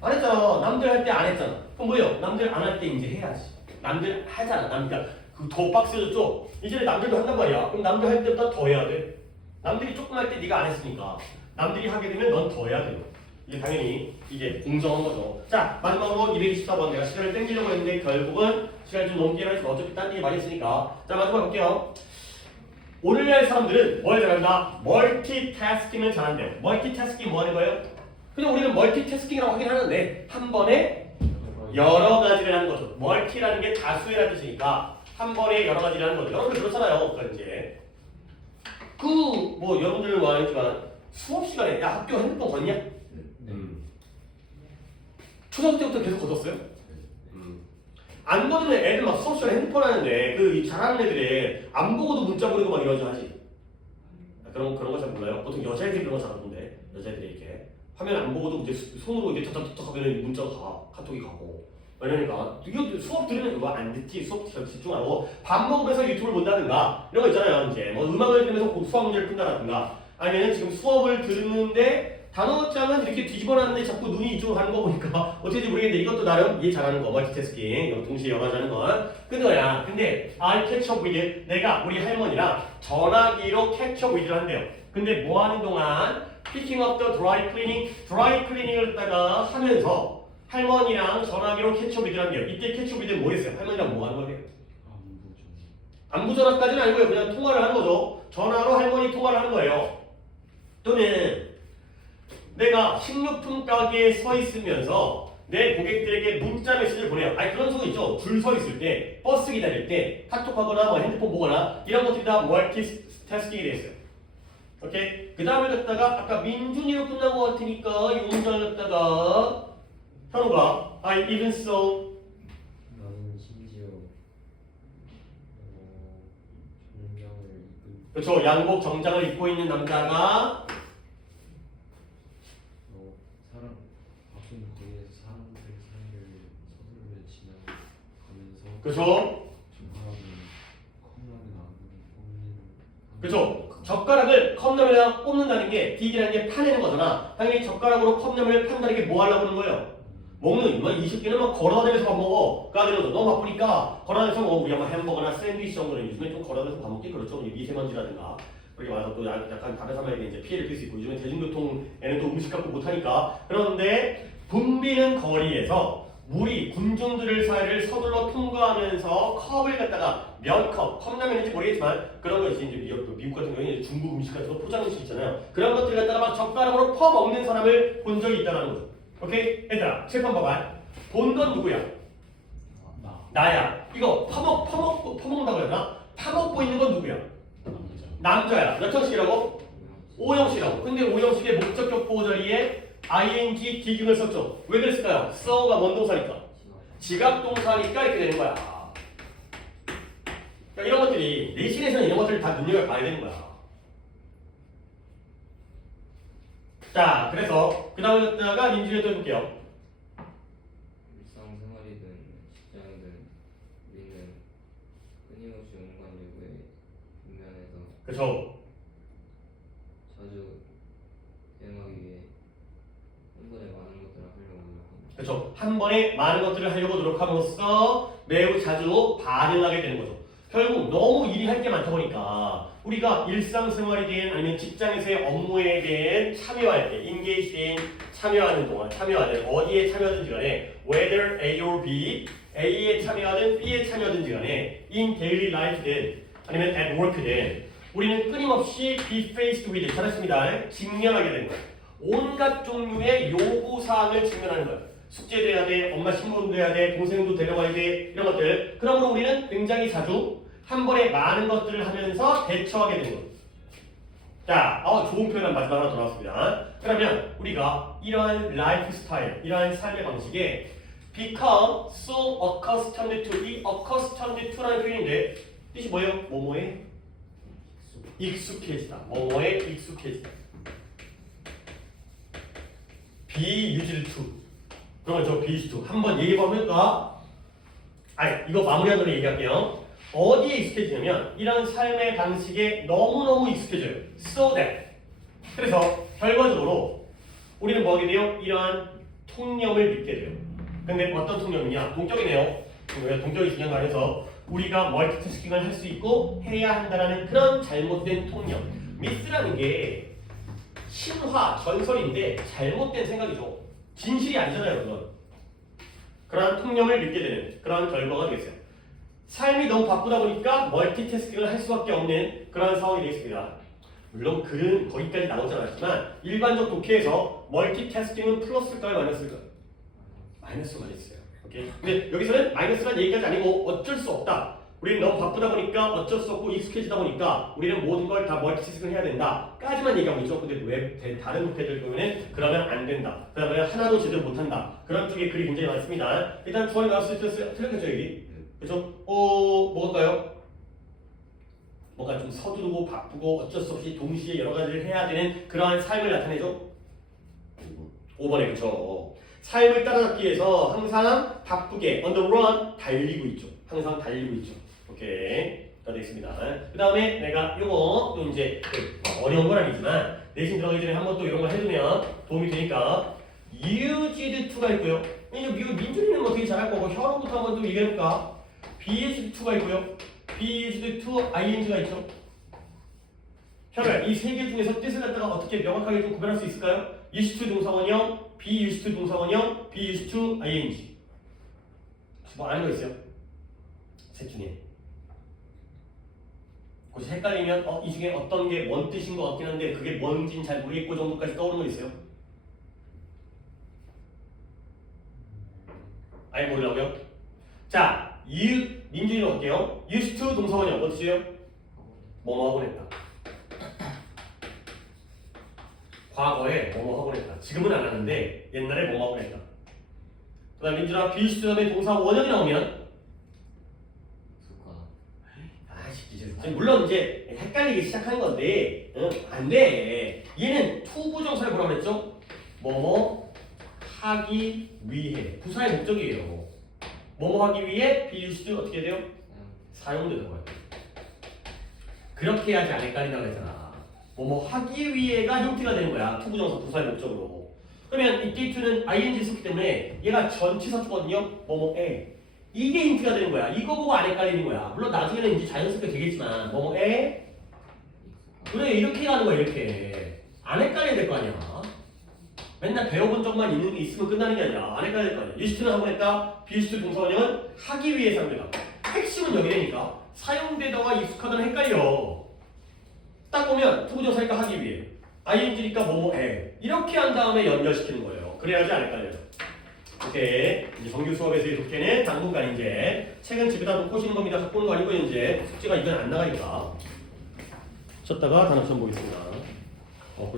안 했잖아. 남들 할 때 안 했잖아. 그럼 뭐예요? 남들 안 할 때 이제 해야지. 남들 하잖아. 그러니까 더 빡세졌죠? 이전에 남들도 한단 말이야. 그럼 남들 할 때보다 더 해야 돼. 남들이 조금 할 때 네가 안 했으니까 남들이 하게 되면 넌 더 해야 돼요. 이게 당연히 이게 공정한 거죠. 자 마지막으로 224번 내가 시간을 땡기려고 했는데 결국은 시간이 좀 넘기긴 하지만 어차피 딴 얘기 많이 했으니까 자 마지막 볼게요. 오늘날 사람들은 뭘 잘한다? 멀티태스킹을 잘한대요. 멀티태스킹 뭐 하는 거예요? 그냥 우리는 멀티태스킹이라고 하긴 하는데 한 번에 여러 가지를 하는 거죠. 멀티라는 게 다수의라는 뜻이니까 한 번에 여러 가지를 하는 거죠. 여러분들 그렇잖아요. 그러니까 이제 뭐 여러분들은 뭐 아니지만 수업 시간에 야 학교 핸드폰 걷냐? 초등학교 때부터 계속 걷었어요? 안 걷으면 애들 막 수업 시간에 핸드폰 하는데 잘하는 애들이 안 보고도 문자 보내고 막 이러죠 하지. 그런 거 잘 몰라요. 보통 여자애들이 그런 거 잘하던데 여자애들이 이렇게 화면 안 보고도 이제 손으로 이제 탁탁탁 하면 문자가 카톡이 가고. 그러니까 이거 수업 들으면 그거 안 듣지. 수업 집중하고 밥 먹으면서 유튜브를 본다든가 이런 거 있잖아요. 이제 뭐 음악을 들으면서 수학 문제를 푼다든가 아니면 지금 수업을 듣는데 단어장은 이렇게 뒤집어놨는데 자꾸 눈이 이쪽으로 가는 거 보니까 어떻게인지 모르겠는데 이것도 나름 이해 잘하는 거 멀티태스킹 동시에 여러 가지 하는 건 그거야. 근데 I catch up with 내가 우리 할머니랑 전화기로 catch up with를 한대요. 근데 뭐 하는 동안 picking up the dry cleaning을 갖다가 하면서 할머니랑 전화기로 catch up with를 한대요. 이때 catch up with는 뭐 했어요? 할머니랑 뭐 하는 거예요? 안부 전화까지는 아니고요. 그냥 통화를 하는 거죠. 전화로 할머니 통화를 하는 거예요. 또는 내가 식료품 가게에 서 있으면서 내 고객들에게 문자 메시지를 보내요. 그런 경우 있죠. 줄 서 있을 때, 버스 기다릴 때, 카톡하거나 뭐 핸드폰 보거나 이런 것들이 다 멀티태스킹이 되어 있어요. 오케이? 그 다음에 갖다가 아까 민준이로 끝난 것 같으니까 이 문장을 갖다가 현우가 I even so 나는 심지어 정장을 입은 그렇죠. 양복 정장을 입고 있는 남자가 사람 바쁜 거리에서 사람들 사이를 서두르며 지나가면서 그렇죠. 그죠? 젓가락을 컵라면에다 꼽는다는 게 딕이라는 게 파내는 거잖아. 당연히 젓가락으로 컵라면을 판다는 게 뭐 하려고 하는 거예요? 먹는 뭐 20개는 막 걸어다니면서 밥 먹어. 까지는 너무 바쁘니까 걸어다니면서 먹어. 우리 아마 햄버거나 샌드위치 정도는 요즘에 좀 걸어다니면서 밥 먹기 그렇죠. 미세먼지라든가 그렇게 와서 또 약간 다른 사람에게 이제 피해를 줄 수 있고 요즘에 대중교통에는 또 음식 갖고 못하니까 그런데 붐비는 거리에서 물이 군중들을 사이를 서둘러 통과하면서 컵을 갖다가 몇 컵, 컵라면인지 모르겠지만 그런 거 이제 미국 같은 경우에 중국 음식 같은 거 포장 음식 있잖아요. 그런 것들 갖다가 막 젓가락으로 퍼 먹는 사람을 본 적이 있다는 거죠. 오케이? 얘들아, 칠판 봐봐. 본 건 누구야? 나야. 이거 퍼먹는다고 해야 되나? 파먹고 있는 건 누구야? 남자야. 몇 형식이라고? 5형식이라고. 근데 5형식의 목적격 보호 자리에 ing, 디귿을 썼죠. 왜 그랬을까요? 써가 뭔 동사니까? 지각 동사니까 이렇게 되는 거야. 그러니까 이런 것들이 내신에서는 이런 것들을 다 눈여겨봐야 되는 거야. 자, 그래서 그 다음에 갖다가 민준이도 해볼게요. 일상생활이든 직장이든 우리는 끊임없이 온갖 요구에 직면해서 그쵸? 자주 대응하기 위해 한 번에 많은 것들을 하려고 노력합니다. 그쵸? 한 번에 많은 것들을 하려고 노력함으로써 매우 자주 반응하게 되는 거죠. 결국 너무 일이 할 게 많다 보니까 우리가 일상생활이든 아니면 직장에서의 업무에 대한 참여할 때 engaged in 참여하는 동안 참여하든 어디에 참여하든지 간에 whether A or B A에 참여하든 B에 참여하든지 간에 in daily life든 아니면 at work든 우리는 끊임없이 be faced with 잘했습니다. 직면하게 되는 거예요. 온갖 종류의 요구사항을 직면하는 거예요. 숙제도 해야 돼, 엄마 신부름도 해야 돼, 동생도 데려가야 돼 이런 것들. 그러므로 우리는 굉장히 자주 한 번에 많은 것들을 하면서 대처하게 되는 거예요. 자, 좋은 표현 마지막 하나 더 나왔습니다. 그러면 우리가 이러한 라이프 스타일, 이러한 삶의 방식에 become so accustomed to, 이 accustomed to라는 표현인데 뜻이 뭐예요? 뭐뭐에 익숙해지다. 뭐뭐에 익숙해지다. be used to. 그러면 저 be used to 한번 얘기해보면까 이거 마무리하는 대로 얘기할게요. 어디에 익숙해지냐면 이런 삶의 방식에 너무너무 익숙해져요. So that. 그래서 결과적으로 우리는 뭐 하게 돼요? 이러한 통념을 믿게 돼요. 근데 어떤 통념이냐? 동격이네요. 동격이 중요한 거 아니어서 우리가 멀티태스킹을 할 수 있고 해야 한다는 그런 잘못된 통념. 미스라는 게 신화, 전설인데 잘못된 생각이죠. 진실이 아니잖아요, 그건. 그러한 통념을 믿게 되는 그런 결과가 되겠어요. 삶이 너무 바쁘다 보니까 멀티태스킹을 할 수밖에 없는 그런 상황이 되겠습니다. 물론 글은 거기까지 나오지 않았지만 일반적 독해에서 멀티태스킹은 플러스일까요, 마이너스일까요? 마이너스가 있어요. 오케이? 근데 여기서는 마이너스란 얘기까지 아니고 어쩔 수 없다. 우리는 너무 바쁘다 보니까 어쩔 수 없고 익숙해지다 보니까 우리는 모든 걸 다 멀티태스킹을 해야 된다. 까지만 얘기하고 있죠. 근데 왜 다른 독해들 보면은 그러면 안 된다. 그다음에 하나도 제대로 못한다. 그런 쪽에 글이 굉장히 많습니다. 일단 주어이 나왔을 때 틀렸겠죠, 여기? 그죠? 뭐일까요? 뭔가 좀 서두르고 바쁘고 어쩔 수 없이 동시에 여러 가지를 해야 되는 그러한 삶을 나타내죠? 5번에 그쵸? 삶을 따라잡기 위해서 항상 바쁘게 on the run 달리고 있죠. 항상 달리고 있죠. 오케이. 다 되겠습니다. 그 다음에 내가 요거 또 이제 어려운 건 아니지만 내신 들어가기 전에 한번 또 이런 걸 해두면 도움이 되니까 used to가 있고요. 이제 민준이는 뭐 되게 잘할 거고 혀로부터 한번 또 얘기해볼까? be used to가 있고요. be used to ing가 있죠. 혀를 이 세 개 중에서 뜻을 갖다가 어떻게 명확하게 좀 구별할 수 있을까요? used to 동사원형, be used to 동사원형, be used to ing. 뭐 아는 거 있어요? 셋 중에. 혹시 헷갈리면 이 중에 어떤 게 뭔 뜻인 것 같긴 한데 그게 뭔진 잘 모르겠고 정도까지 떠오르는 거 있어요? 아예 모르라고요? 자, 민준이로 갈게요. used to 동사원형 뭐 뜻이에요? 뭐뭐 하곤 했다. 과거에 뭐뭐 하곤 했다. 지금은 안 하는데 옛날에 뭐뭐 하곤 했다. 그 다음 민준아 be used to 다음에 동사 원형이 나오면 물론 이제 헷갈리기 시작한 건데 안 돼. 얘는 to 부정사를 뭐라고 그랬죠? 뭐뭐 하기 위해 부사의 목적이에요. 뭐뭐 하기 위해 be used 어떻게 돼요? 사용되는 거예요. 그렇게 해야지 안 헷갈린다고 했잖아. 뭐뭐 하기 위해가 힌트가 되는 거야. 투부정사 부사의 목적으로. 그러면 이때 to는 ing 썼기 때문에 얘가 전치사투거든요. 뭐뭐에. 이게 힌트가 되는 거야. 이거 보고 안 헷갈리는 거야. 물론 나중에는 이제 자연스럽게 되겠지만 뭐뭐에 그래 이렇게 가는 거야 이렇게. 안 헷갈려야 될 거 아니야. 맨날 배워본 적만 있으면 끝나는 게 아니라 안 헷갈릴 거 아니야. 유시트는 한번 했다. 비유시트 동사원형은 하기 위해 사용되다. 핵심은 여기라니까. 사용되다와 익숙하다는 헷갈려. 딱 보면 투부정사니까 하기 위해, ing니까 뭐뭐해 이렇게 한 다음에 연결시키는 거예요. 그래야지 안 헷갈려요. 오케이. 이제 정규 수업에서의 독해는 당분간 이제 책은 집에다 놓고 오시는 겁니다. 갖고 오는 거 아니고 이제 숙제가 이건 안 나가니까. 쳤다가 단어점 보겠습니다.